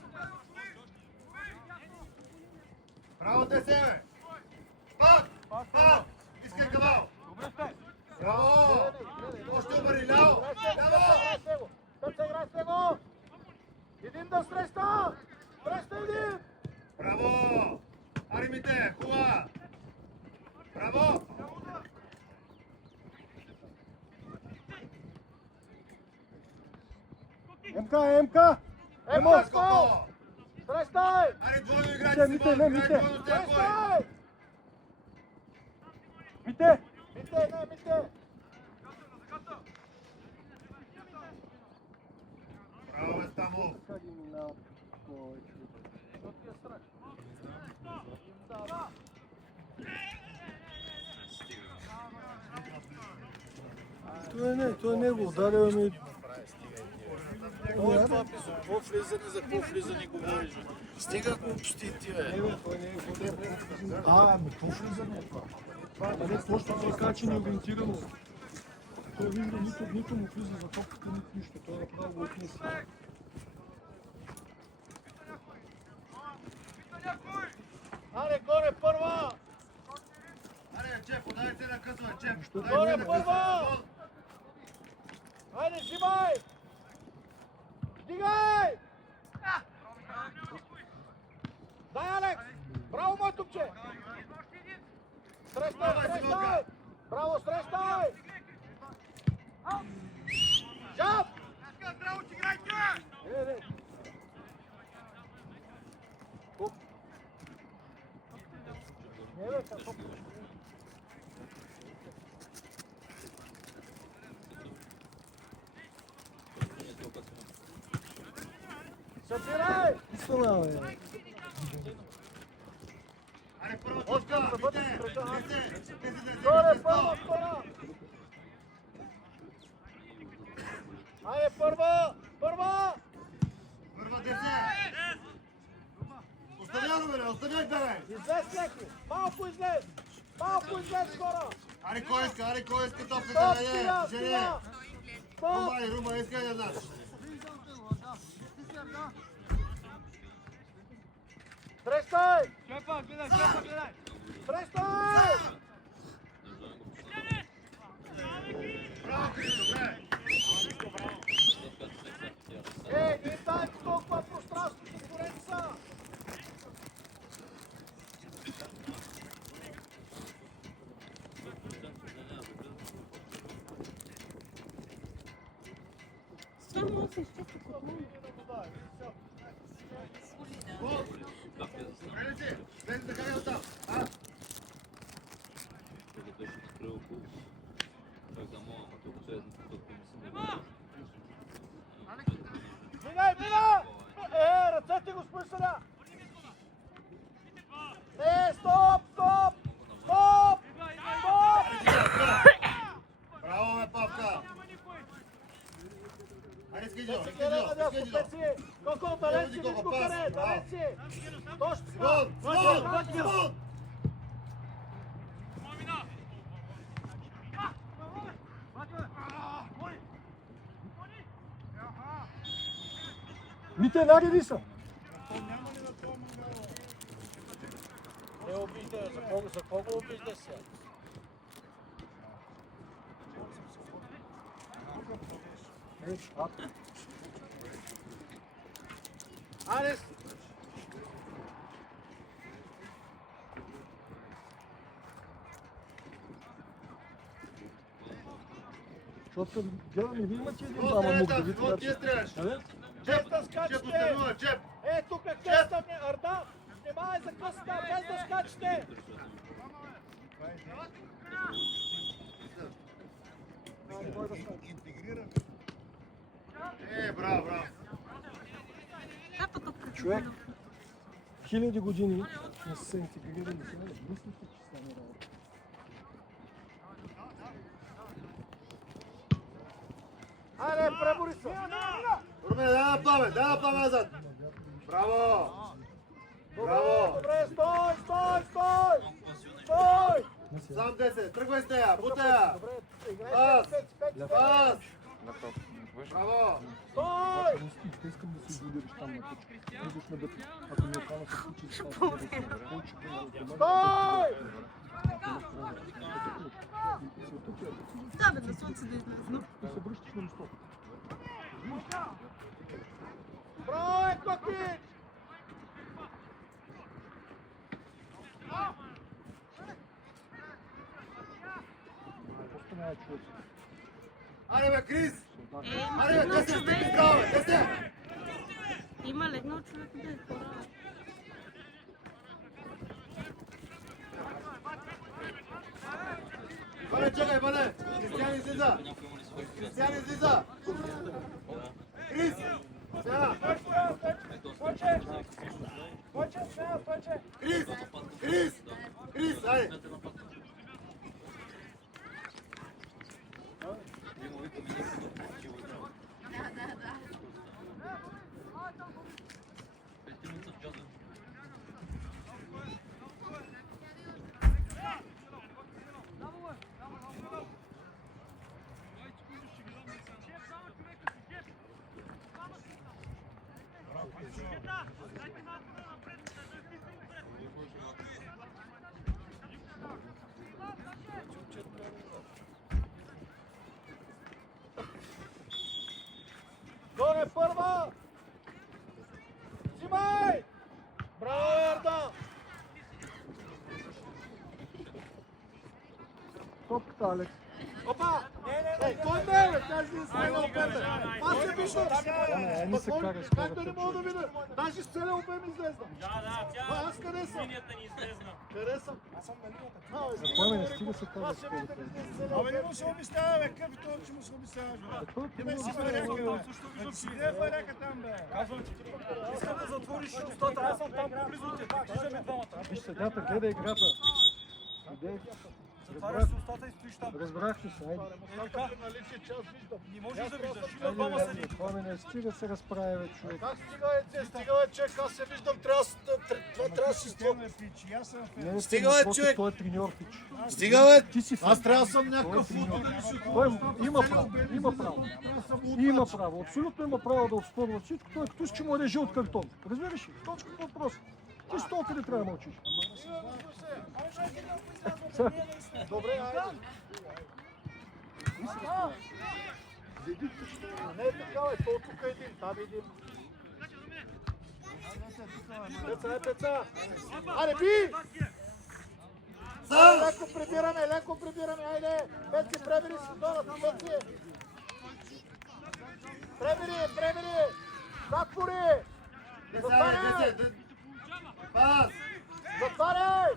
Браво, 10, бе! Пак! Искай кавал! Браво! Още обари, ляво! Ляво! Пеца, играй с него! Един да среща! Среща един! Браво! Аримите, хубава! Браво! Емка! Емо, Коко! срещай! Ари, двойно играйте, Симон! Играй двойно с някой! Срещай! Мите! Мите! Браво, бе, Стамов! Той не го ударил ми. Какво влизане, за какво влизане говориш? Стига глупости ти, бе. Ами какво влизане е това? Нали, точно това каза, че не е ориентирано. Той вижда, нито му влиза за топката, нито нищо. Той направо го отнесе. Аре, горе, първа! Аре, Чеп, подайте на късно, Чеп. Горе, първа! Айде, взимай! Дигай! Дай, Алекс! Браво, мой тупче! Срещай, срещай! Браво, срещай! Жап! Здраво, че играйте! Куп! Не, бе, какво? Събирай! Стана, бе. Аре, първа точка, вите! Горе, първа, втора! Айде, първа! Първа! Първа десе! Оставяй, бе, оставяй, бе! Излез леки! Малко излез! Малко излез, хора! Аре, кой иска топката, Стоп, айде! стига, Жени! стига! Стоп! Рума, искай да знаш! Срещай! Чепа, гледай, чепа, гледай! Срещай! Браво, Христо, бре! Не дайте толкова пространство, конкуренца! Само се изчисти проблем. Айде си, без да кага оттам, а? Мина! Ръцете, господин съдя! Не, стоп! Стоп! Стоп! Стоп! Браво, бе, Павка! Айде, скидо, Пеци, къде надясно, Пеци! Колко далеч си, Витко, къде? Далеч си! Точно така! Симон! Симон! Мите, нареди са! Не обиждай, за кого обиждай се? Арес! Защото гледаме, вие имате един От двама мук да трета, ви от ти стреляш! Чеп да Чеп скачате! останува, Чеп! Тук къста ми, Арда! Внимай за къста, без да скачате! Браво, браво! Човек, хиляди години не са се интегрирали. Мислите, че стане работа. Айде, пребори се! Румен, дай на плаве назад! Браво! Браво! Добре, стой, стой, стой! Стой! Сам 10, тръгвай с нея, бута я! Добре, играй Пас! пец. Пас! Браво! Стой! Искам да се изолираш там на точка. Идеш на бъти. Ако не останат случаи, ще Стой! Да, бе, на слънце да излезе. И се връщаш на местото. Браво, Екватич! Просто няма човек. Аре бе, Крис! Има Аре бе, легнал десе, човек. стигни право, бе, десе! Има легнал човек, да е хора. Иване, чакай, Иване! Кристиян излиза! Кристиян излиза! Крис! Сега! Крис! Крис! Крис, айде! Тя е първа! Взимай! Браво, Ерда! Топката, Алекс. Опа! Ей, кой не е, бе? Кажи ли стреля опете? Аз се виждам! не се карай с Как да не мога да видя? Даже с целия опем излезна. Аз къде съм? Къде съм? Аз съм на линията. Кой ме не стига се казва? Аз ще видя да излезе целия опем. Абе не му се обяснява, бе, какъв е това, че му се обяснява, бе? Ти ме си варяка, бе. Си не е варяка там, бе. Казвам ти, искам да затвориш устата, аз съм там близо ти. Виждаме двамата. Виж съдята, гледай играта. Идей. Затваряш си устата и стоиш там. Разбрахте се, айде. Е така, не можеш да виждаш, има двама седи. Това ме не стига се разправя, бе, човек. Как стига е, стига е, чек, аз се виждам, трябва да си створи. Не, Стига, бе, после човек. Той е треньор, пич. Стига, бе! Ти си Аз трябва да съм някакъв Той е футбол. Той има право, има право. Има право, абсолютно има право да отспорва всичко. Той като иска му режи от картон. Разбираш ли? Точка по въпрос. Ти с толкова не трябва да мълчиш. Добре, айде. Не е така, бе, то тук е един, там е един. Пеца, пеца. Айде, би! Леко прибираме, айде. Пеци, пребери си долата, Пеци. Пребери. Затвори. Затваряй. Пас! Затваряй.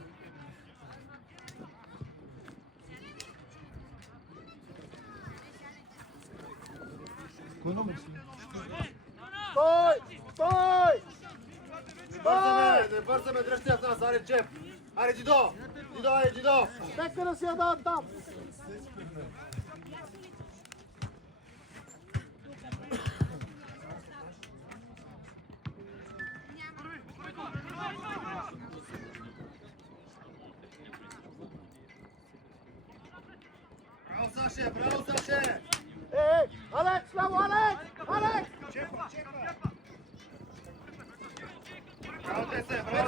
Кой номер си? Стой! Не бързаме, дръжте в нас, аре Чеп! Аре Дидо! Дидо! Нека да си я дадат там! Браво, Саше! Алекс, ляво, Алекс! Браво,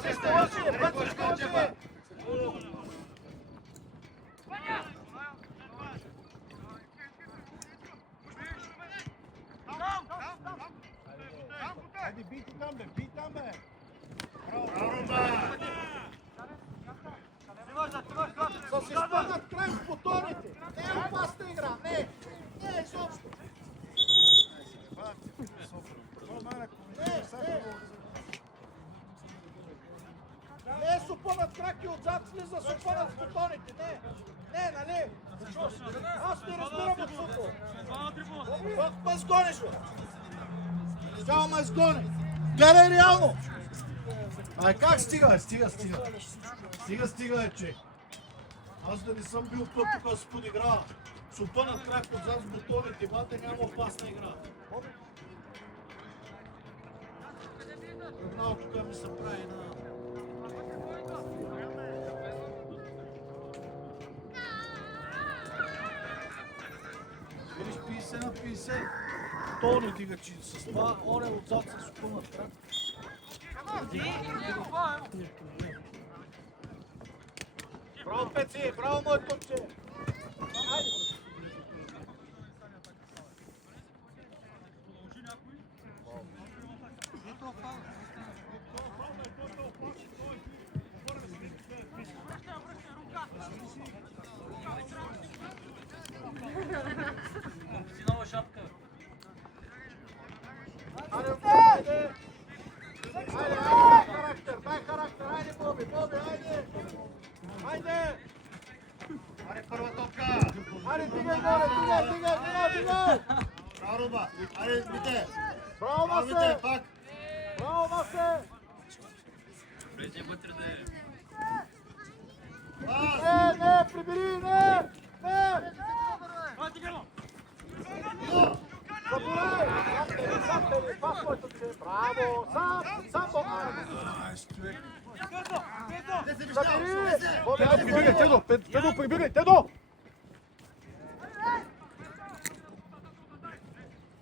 Тесе! Айде, бий там, бе. Са си спънат край с бутоните! Не е опасна игра, не е изобщо! Не е супънат крак и отзад слиза супънат с бутоните, не, нали? Аз не разбирам от футбол. Как ме сгониш, бе? Цяло ме сгони! Гледай реално! Ай, как стига, Стига, че. Аз да не съм бил път тук с подигра. Супънат крак отзад с бутоните, бате, няма опасна игра. Много тук ми се прави на... Видиш 50 на 50. Тони дига, че с това оне отзад се супънат крак. Браво, Пеци! Браво, мой топче! Хайде! Нова шапка. Дай характер, айде, Боби, айде! Аре първа топка! Айде, дигай горе, дигай! Браво, Руба! Аре, Мите! Браво, Мите, Масе! пак! Браво, Масе! Влезе вътре да е. Пас! Не, прибери, не! Забирай! Сам те, пас, мой топче! Браво! Сам до! Те се виждал! Забери! Те се! Боби, айде, Прибирай, Боби! Тедо, прибирай, Тедо!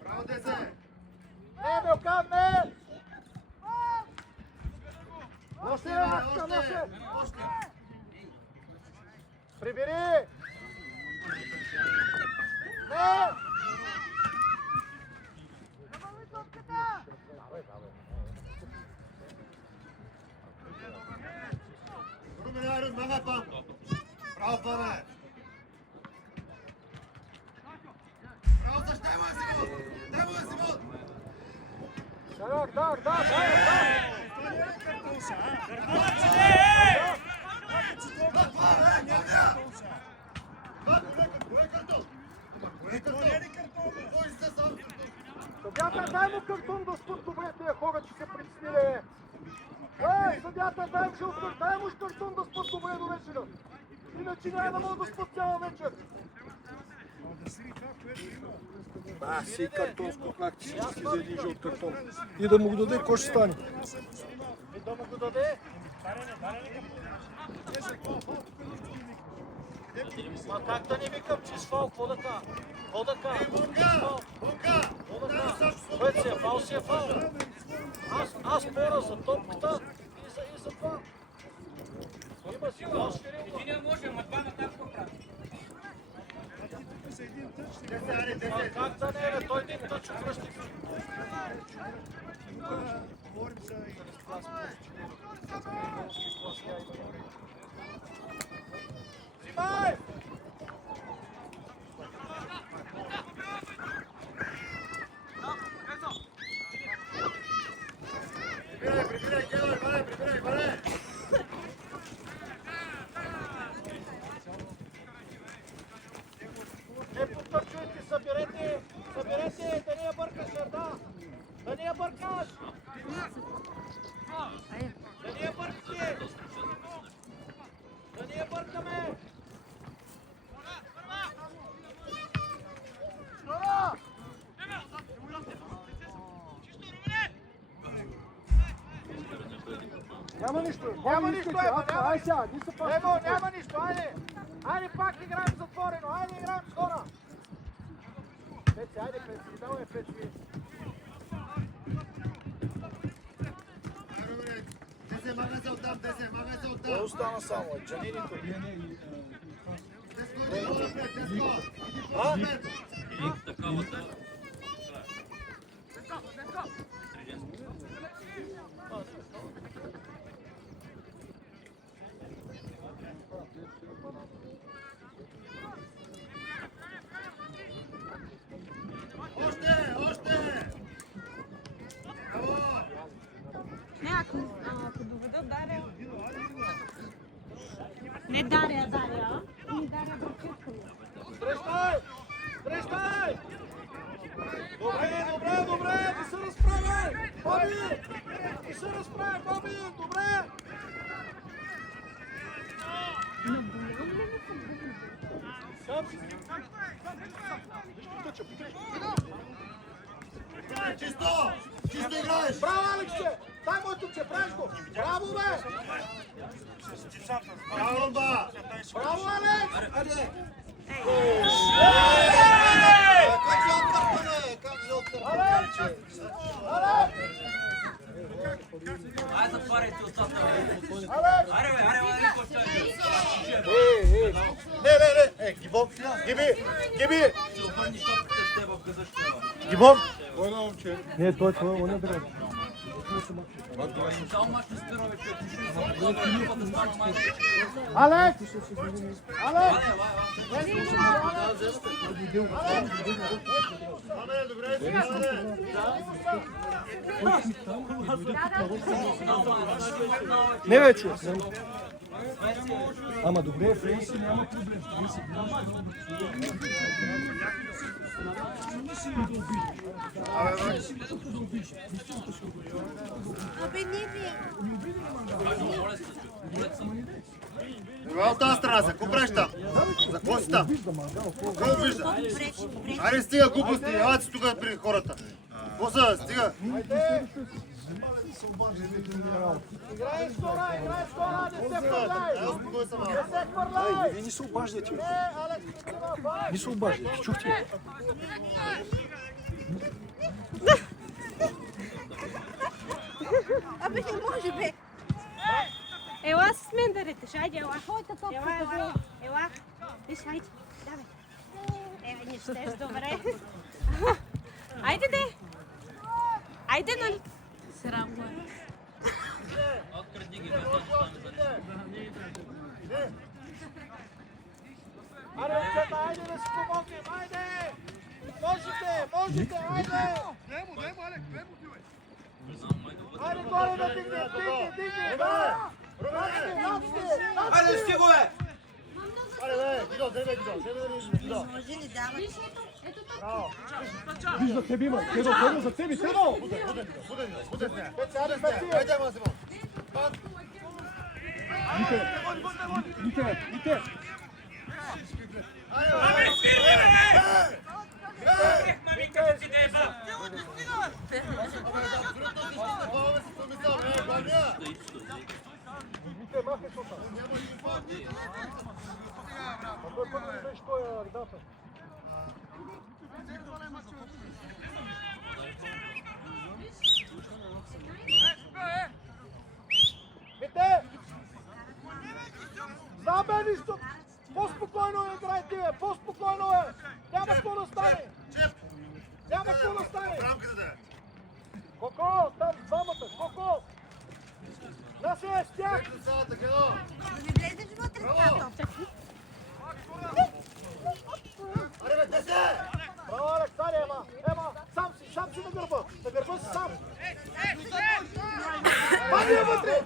Браво, Тесе! Не, Милкан, не! Още! Прибери! Не! дар. Съдята, дай му картон да спят добре тия хора, че се притеснили. Съдята, дай му картон да спят добре до вечера. Иначе няма да могат да спят цяла вечер. Си картон, скопнахте всички за един жълт картон. И да му го даде, кой ще стане? И да му го даде? Ма как да не викам, че с фал, какво да кажа? Какво да кажа? Вече е фал, си е фал. Аз спора за топката и за това. Има си фал, Един не може, ама два на така прави. Как да не е, той един тъч връщи. Взимай! Прибирай, Гелър, варе! Не потърчуйте, съберете, да не я бъркаш, Ерда! Да не я бъркаш! Да не я бъркате! Да не я бъркаме! Скоро! Няма нищо, ай сега, няма нищо, айде! Айде пак играем затворено, айде играем с хора! Пеци, айде Пеци, давай Пеци! Маме се оттам! Кой остана само, Джанинито? Още! Не, ако доведат Дария... Не Дария. Ами Дария Бърчетка ми. Срещай! Добре, не се разправяй! Боби! Не се разправяй, Боби! Добре! Чисто играеш! Браво, Алексе! Дай моето, правиш го! Браво, бе! Браво, ба! Браво, Алекс! Айде затваряйте устата. Алекс! Аре, Не, Гибом! Гиби! ще обърни шопката ще в газа ще. Гибом! Не, той е не дръг. Само мач не спира вече. Ще да стана майка. Алекс! Не вече. Ама добре, Френси няма проблем. Това от тази страна са, какво правиш там? За какво си там? Какво вижда? Айде стига глупости, елате си тук при хората. Какво са, стига? Играй скора, не се хвърляй! Успокой се малко. Не се хвърляй! Вие не се обаждайте. Алекс, Не се обаждайте, чухте? Абе, не може, бе! Ела с мен да ретеш, айде, ела. Ела. Виж, айде, давай. Не щеш, добре. Айде, де! Айде, нали? Срамно е. Открадни ги. Аре, айде да си помогнем, айде! Можете, айде! Айде горе да дигне, дигне! Айде, стигове! Айде, бе, Гидо, дай Гидо. Браво. Виж за тебе има. Кедо, за тебе, Кедо! Буден. Айде, Масимо. Ите! Вите, махай шута. А той път не беше той, редата. Вите! Знам бе нищо! По-спокойно играйте, по-спокойно е! Няма какво да стане! Няма какво да стане! Коко, там двамата, Коко! Наша е с тях! Браво, Александър, ема, сам си на гърба си сам! Пади я вътре!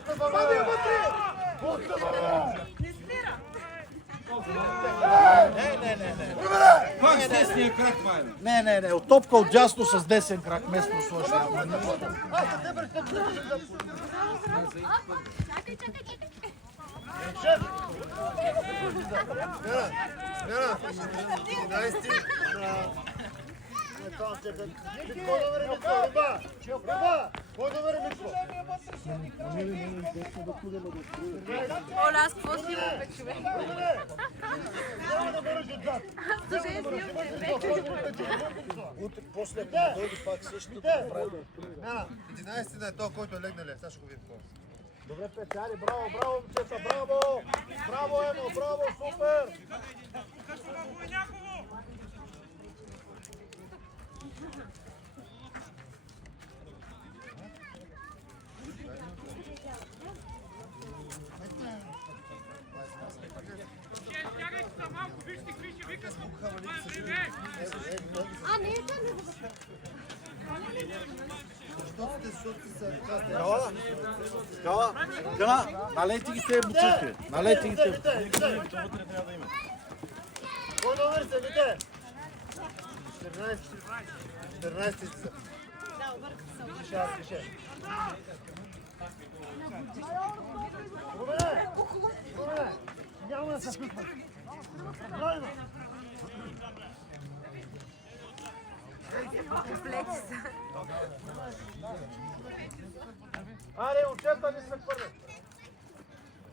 Не, от топка от дясно с десен крак, местно сложи. Оля, аз какво си имам бе, човек? Аз даже не снимам Утре после дойде пак същото да прави. 11 на е то, който е легнале. Сега ще го видим. Добре, Петяри, браво, момчета, браво! Браво, Емо, браво, супер! Налейте ги те бутилки. Налейте ги те. Кой номер се, вите? 14 са. Пише. Рубене! Няма да се включва. Правильно! Аре, момчета ни се хвърлят!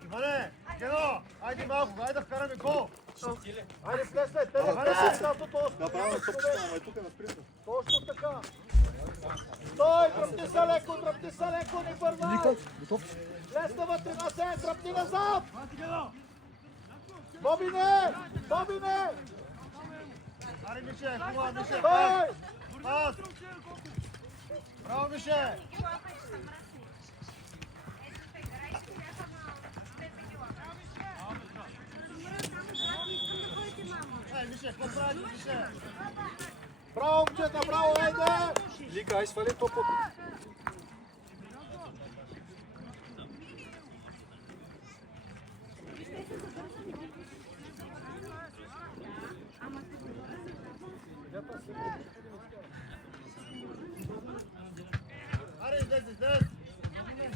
Иване, Кено, айде малко, айде да вкараме гол! Айде, плесне, плесне, Направо топчета, тук е на спринта. точно така! Стой, дръпни се леко, не бързай! Лесна вътре на се, дръпни назад! Бобине! Аре, Мише, хубава, Мише! Стой! Пас! Браво, Мише! Мише, какво правите, Мише? Браво, момчета, браво, айде! Лика, ай свали топът. Аре, излез!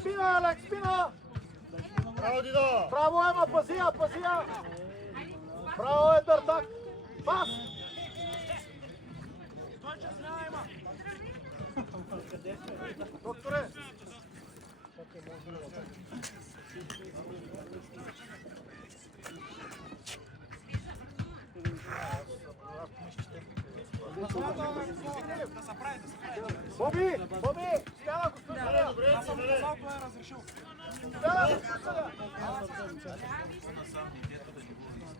Спина, Алекс, спина! Браво, Дидо! Браво, Ема, пази я! Браво, Едъртак! Пас! Докторе! Боби! Стяна го студия!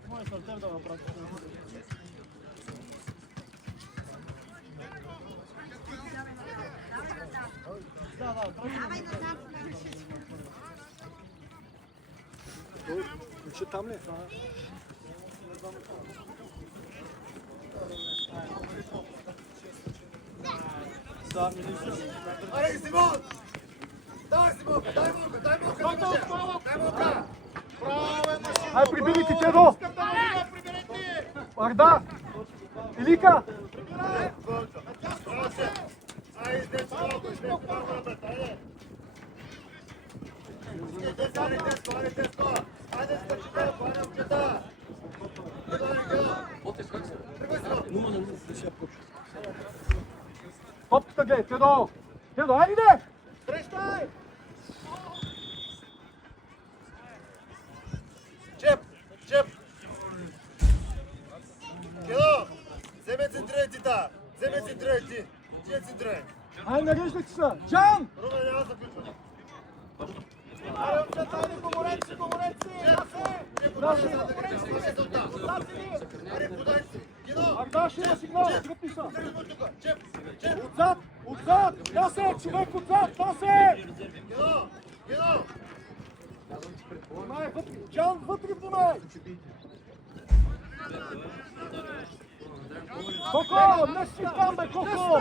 Мой сортер да направи. Че там ли? Аре, Симон! Давай си Милка, дай Милка, дай Милка, дай Милка, дай Милка. Браво е машина! Ай, приберите, Тедо! Искам да видя, приберете! Арда! Илика! Браво се. Айде, деско, малко, деско, малко напред, айде. Айде, деско, айде, деско. Айде, скачи, деско, айде, момчета. Топката гледай, Тедо! Тедо, айде! Срещай! Чеп! Чеп! Кено, вземе центрирайте та. Вземе центрирайте. Ти е центрирай. Ай, нареждайте се! Джан! Румен, няма да включва. Аре, момчета, айде, поморете си, поморете си! Аре, подай си. Кено, Арда ще има сигнал, тръпни са! чеп, чеп. Отзад! Отзад! Ясе, човек отзад! Ясе! Кено, Кено. Май, вътре! Джан, вътре поне! Коко! Не си там, бе, Коко!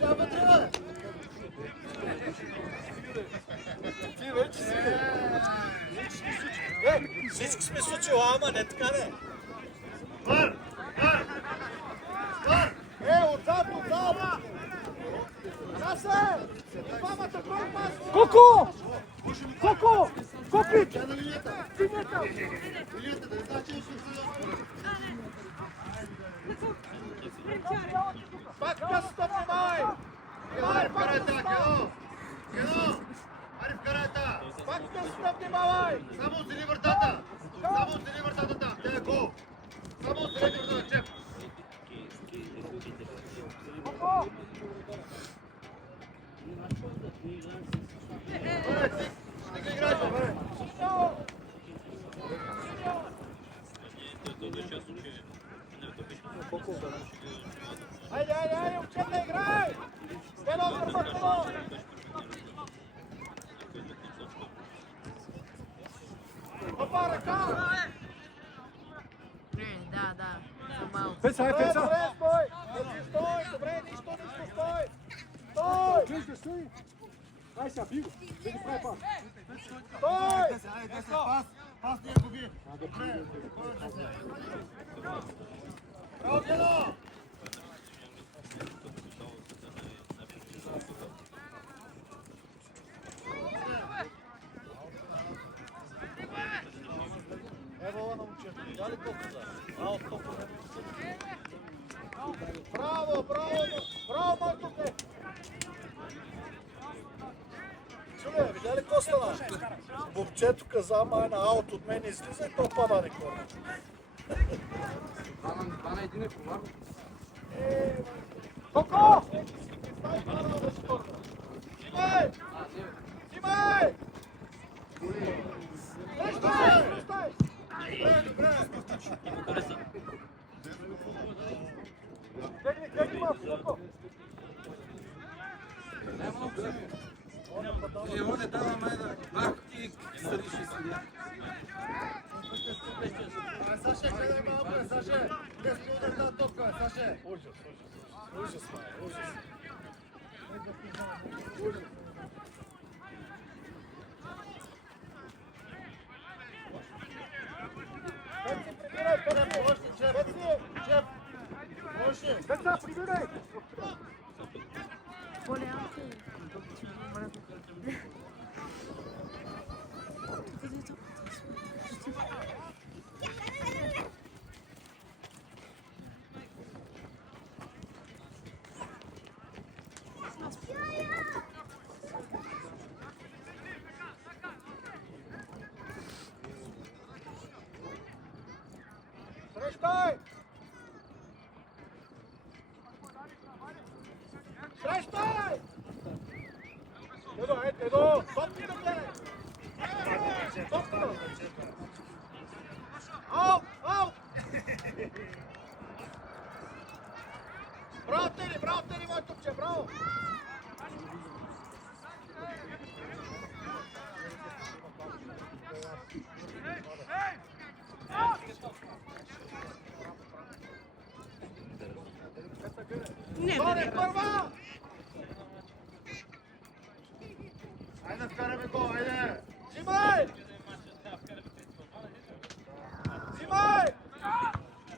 Тя вътре, бе. Ти вече си! Всички сме случила, ама не така не! Вър, вър, вър. Отзад, отзад! Ясе! Двамата пръв пас! Коко! Коко! Копит! Тя на линията. Синята! Линията, да не значи да се Пак късата, внимай! Аре, вкарай та, Кено. Кено. Аре, вкарай та. Пак късата, внимавай! Само усили вратата! Само усили вратата там! Тя е гол! Само усилете вратата, чеп! Коко! Добре, ти ги играеш, бе! Айде, айде, айде, момчета, играй! Стено, гърба, стено! Опа, ръка! Да. Малко. Пеца, е, пеца! Добре, стой! Стой, добре, нищо, стой! Стой! Вижте, стои! Ай сега, биго! Да ги прави пас! Стой! Айде, пас ни е губи! Добре! Браво, Кено! Ево на момчета, видя ли колко за? От толкова не Браво, моето бе! Чуле, видя ли какво стана? Бобчето каза, ама на аут от мен излиза и то пада никога. Това на един е ковар. Коко! Снимай! Снимай! Стой! Гледай, малко, Коко! Его не дава майда. Ако ти съдиш и съдя. Саше, гледай малко, Саше! Не спилдай тази топка, Саше! Ужас, ужас. Пеца, прибирай! По-лямко. Срещай! Срещай! Едо! Топки да гледай! Топки да! Ау! Браво, Тери, мой топче, браво! Варе, първа! Айде, вкараме гол, айде! Взимай! Взимай!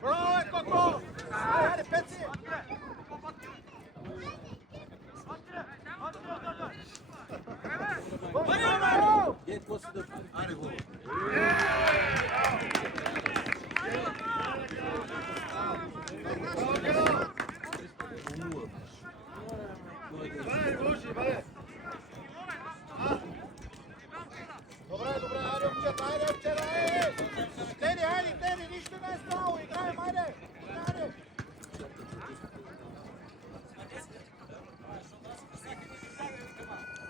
Браво, е, Коко! Хайде, Пеци! Браво! Варе, може, варе! Добре, добре, айде, момчета, айде! Теди, нищо не е станало, играем, айде! Айде!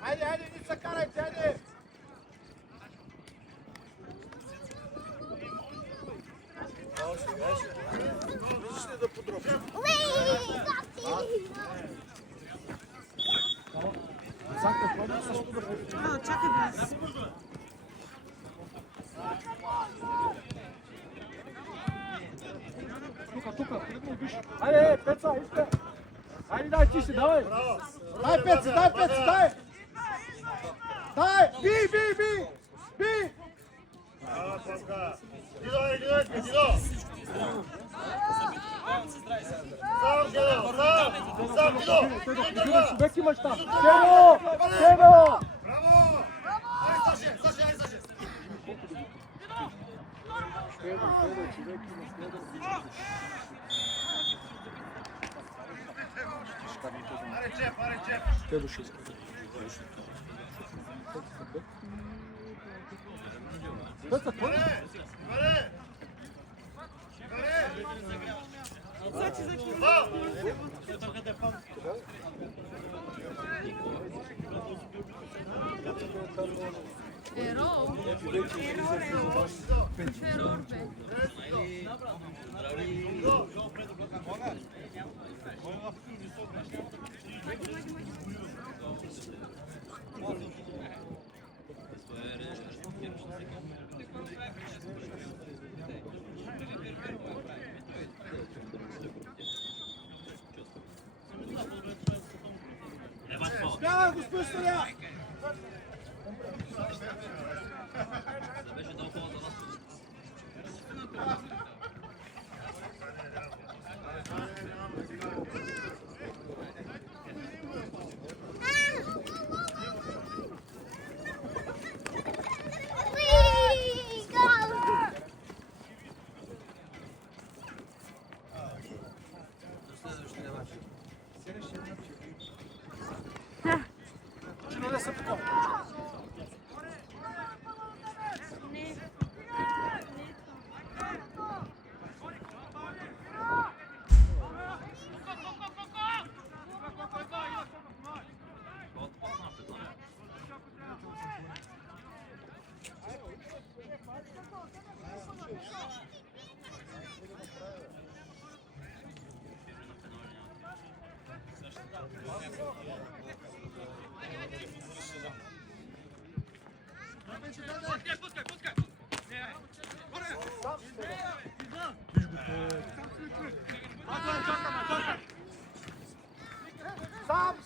Айде, не се карайте, айде! Вижте да подробно. Чакай, бе. Тука, айде, Пеца, иска! Айде, дай, ти си, давай! Дай, Пеца, дай! Дай! Би! Браво, Павка! Дидо! Сам, Дидо! Бек имаш там! Седо! Браво! Айде, Саше! Аре, чеп! Варе! Ерол. Ферор, бе. Бяга, господин Стоя!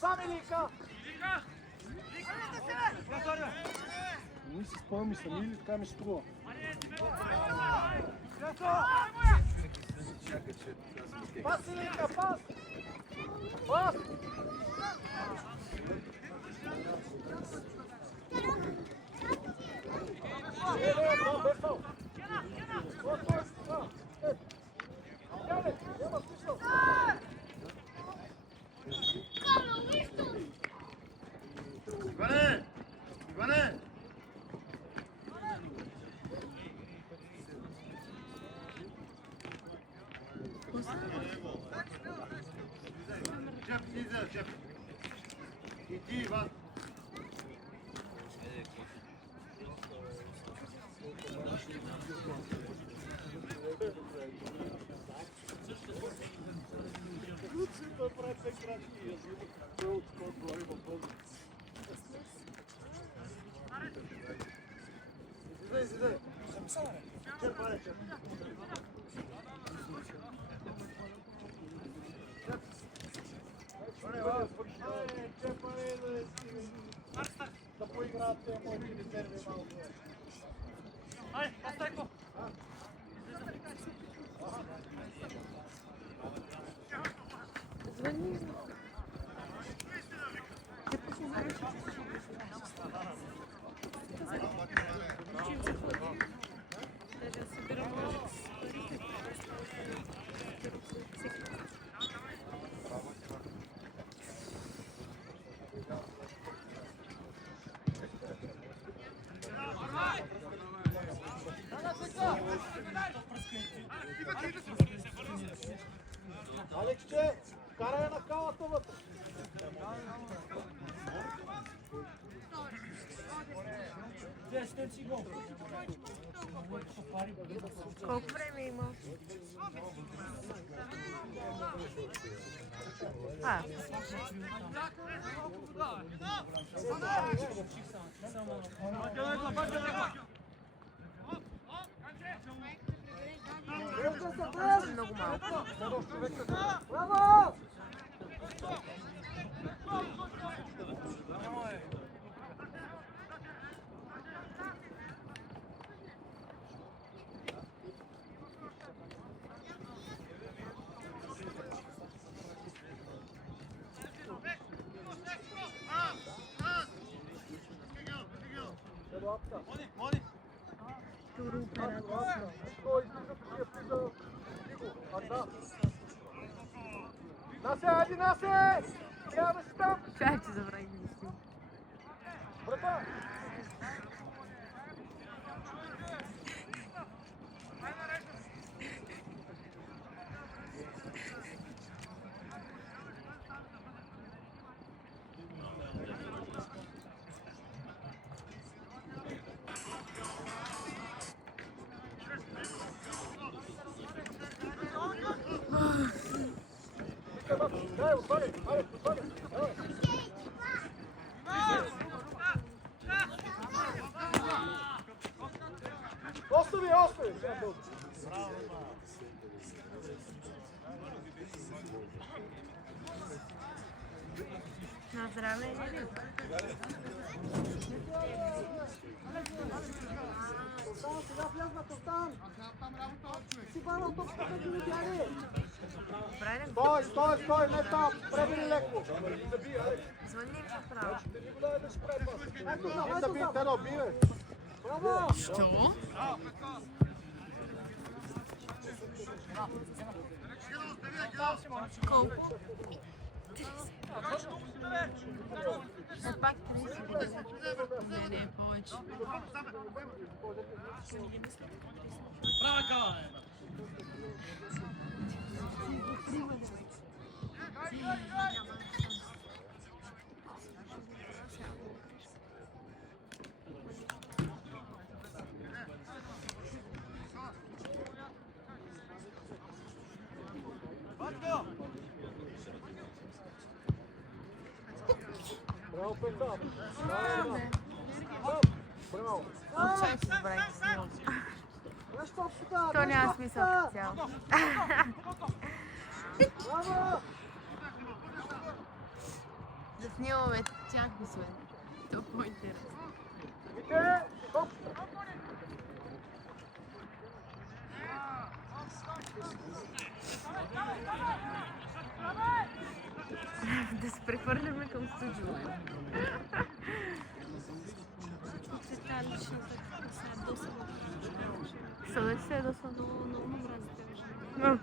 Сам Илика! Ние си спомняме сами или така ми струва? Пас, Илика, пас! Пас! Иване! Чеп, излезе, чеп. И ти, Иван. Излезе. Чеп, аре, чеп. Чепа е да поиграят тези моите резерви малко. Айде, Стайко! Звъни. Алекче, карай на калата вътре. Колко време има? Много малко. Браво! Туру операция. Той излиза такива влиза. Ада. Насе, айди, Насе! Трябва да си там! Чакай, че забравих да си. Брата! Дай, отвали! Айде, отвали! Давай! Остави, остави! На здраве или ли? Тостан, сега влязна, Тостан! Си бавал топката, ти не бяги! Правилен? Стой, не там, пребери леко. Звънни им направо. Ето, да би те добиве. Браво! Що? Колко? 30. Пак 30. Не, не, повече. Права кала! Браво, Петър! Браво! Чак се забравих с него. Виж топката! То няма смисъл като цяло. Браво! Да снимаме тях, освен. То по-интересно. Вите, топката! Да се прехвърляме към студио. Съдът се е доста много мразите.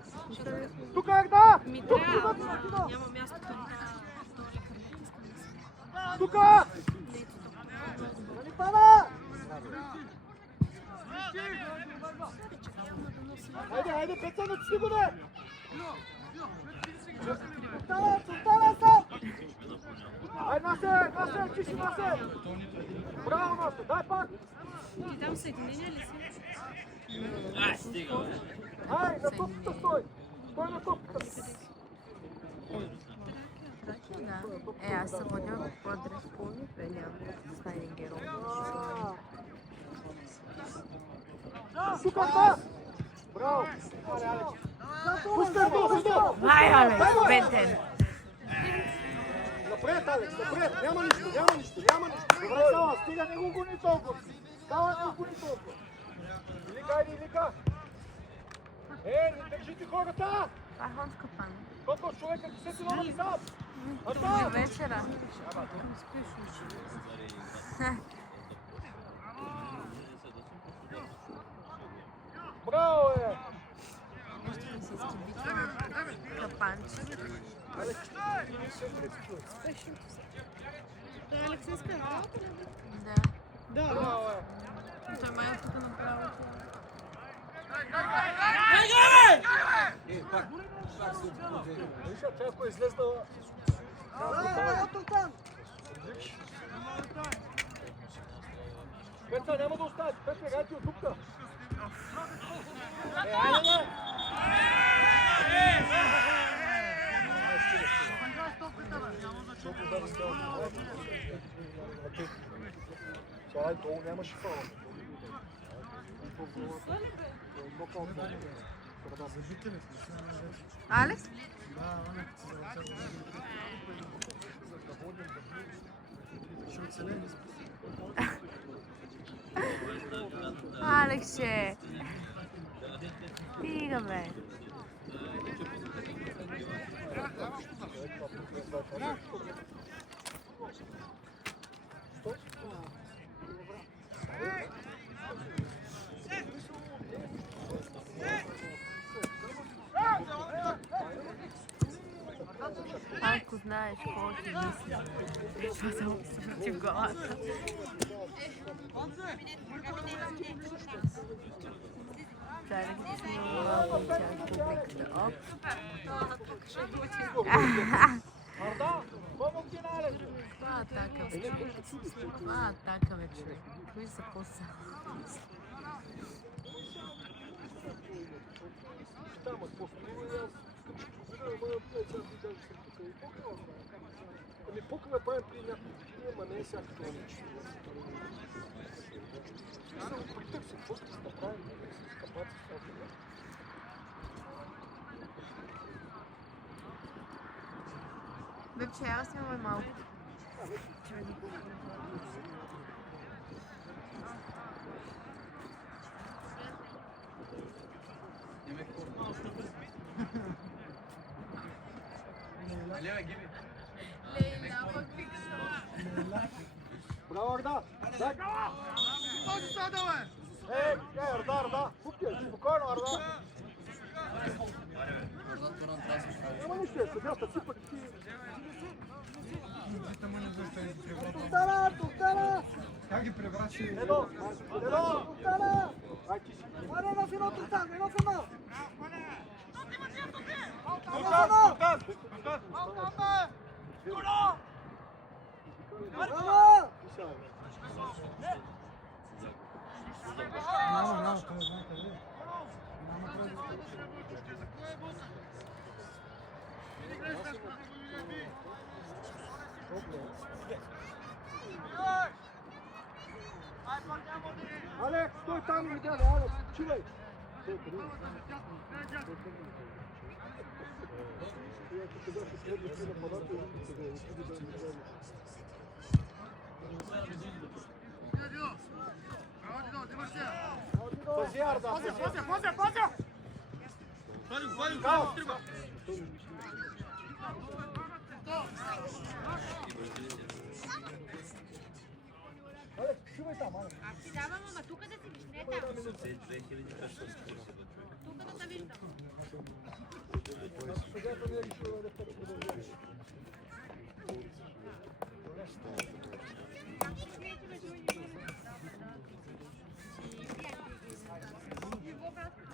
Тук как да? Ми Тук, трябва. тук, тук, тук. Няма място към Тук! Нали пада? Айде, Петър, натисни го, бе! Остана сам! Айде, Насе, чиши, Насе! Браво, Насе, дай пак! Ти там съединение ли си? Ай, стига, бе. Ай, на топката стой! Стой на топката! Да. Аз съм водил по-адрес полни, нямам да стане герой. Тук да! Браво! Пускай, Ай, Алекс, бентен! Напред, Алекс, напред! Няма нищо, няма нищо, няма нищо! Добре, Сава, стига, не го гони толкова! Сава, не го гони толкова! Илика, айде, Илика! Не държите хората! Това е хонска пан. Колко човека, се си номер назад! Това е вечера. Браво, Истински битва. Капанче. Той е Алексейска работа ли? Да. Браво, Той май е тук направо. Виж, тя ако е излезнала... Петра, няма да оставиш. Петра, гайти от тук. Айде, сега долу нямаше фала. Алекс? Алексе! Стига, бе! Ако знаеш какво ти мисля, това само ти в главата. Чай да ги снимам малко и тя публиката. Оп! Това атака, бе, човек. Това атака, бе, човек. Кои са коса? Ами пукаме правим при някакви, ама не е всяко това нещо. Само притърси, какво ще да правим? Капаци всяко. Бе, че я снимаме малко. Браво, Арда! Арда! Спокойно, Арда! Няма нищо, съдята си пък ти... Тустана! Как ги преврачи? Едно! Тустана! Аре, едно в едно, Тустан! Едно в едно! Браво! Алекс, стой там, ребята, Алекс, чувай! Пази, Арда! Пази! Алекс, чувай там, Алекс! Аз ти давам, ама тук да си виж, не там. Тук да те виждам. Съдята не е решила да продължи.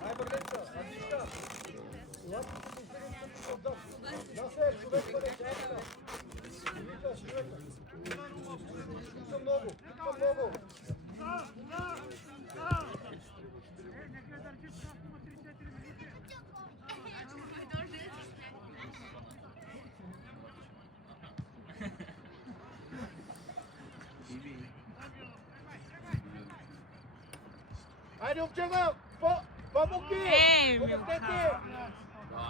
Ай, Бърнеца, Андишка! Да се, човек бъде чака! Викаш, човека! Тук са много, тук са много! Айде, момчета! Помогни! Помогнете!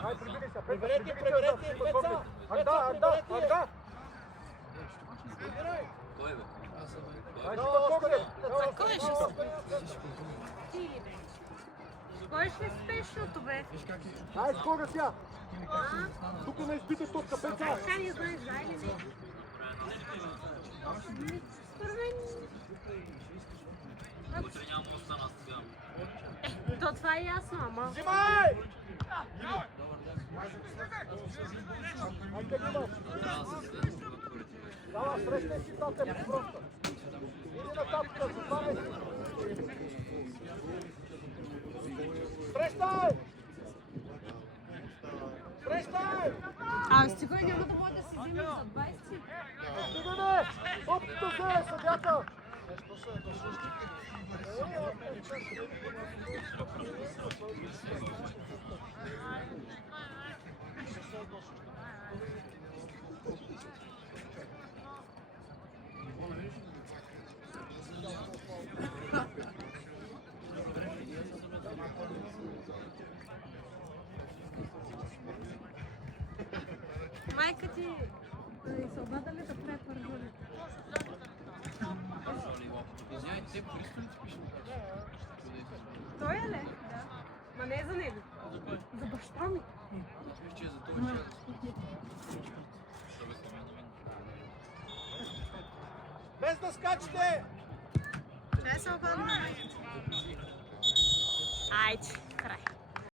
Ай, прибери се! Приберете! Арда! Кой ще Кой ще спешното, бе? Ай, скоро тя! Тук не изпитай топка, Петя! Така не знаеш, да или не? Според мен... То това е ясно, ама... Взимай! Айде, Дима! Дава, срещай си тате, просто! Иди на тапка, за 12! Срещай! Срещай! Стига няма да може да си вземе за 20. Стигане! Топката взе, съдята! Майка ти се обада ли да прави първолите? Той е ли? Да. Ма не е за него. За баща ми. Без да скачате! Не се обада на майка ти. Айде, край.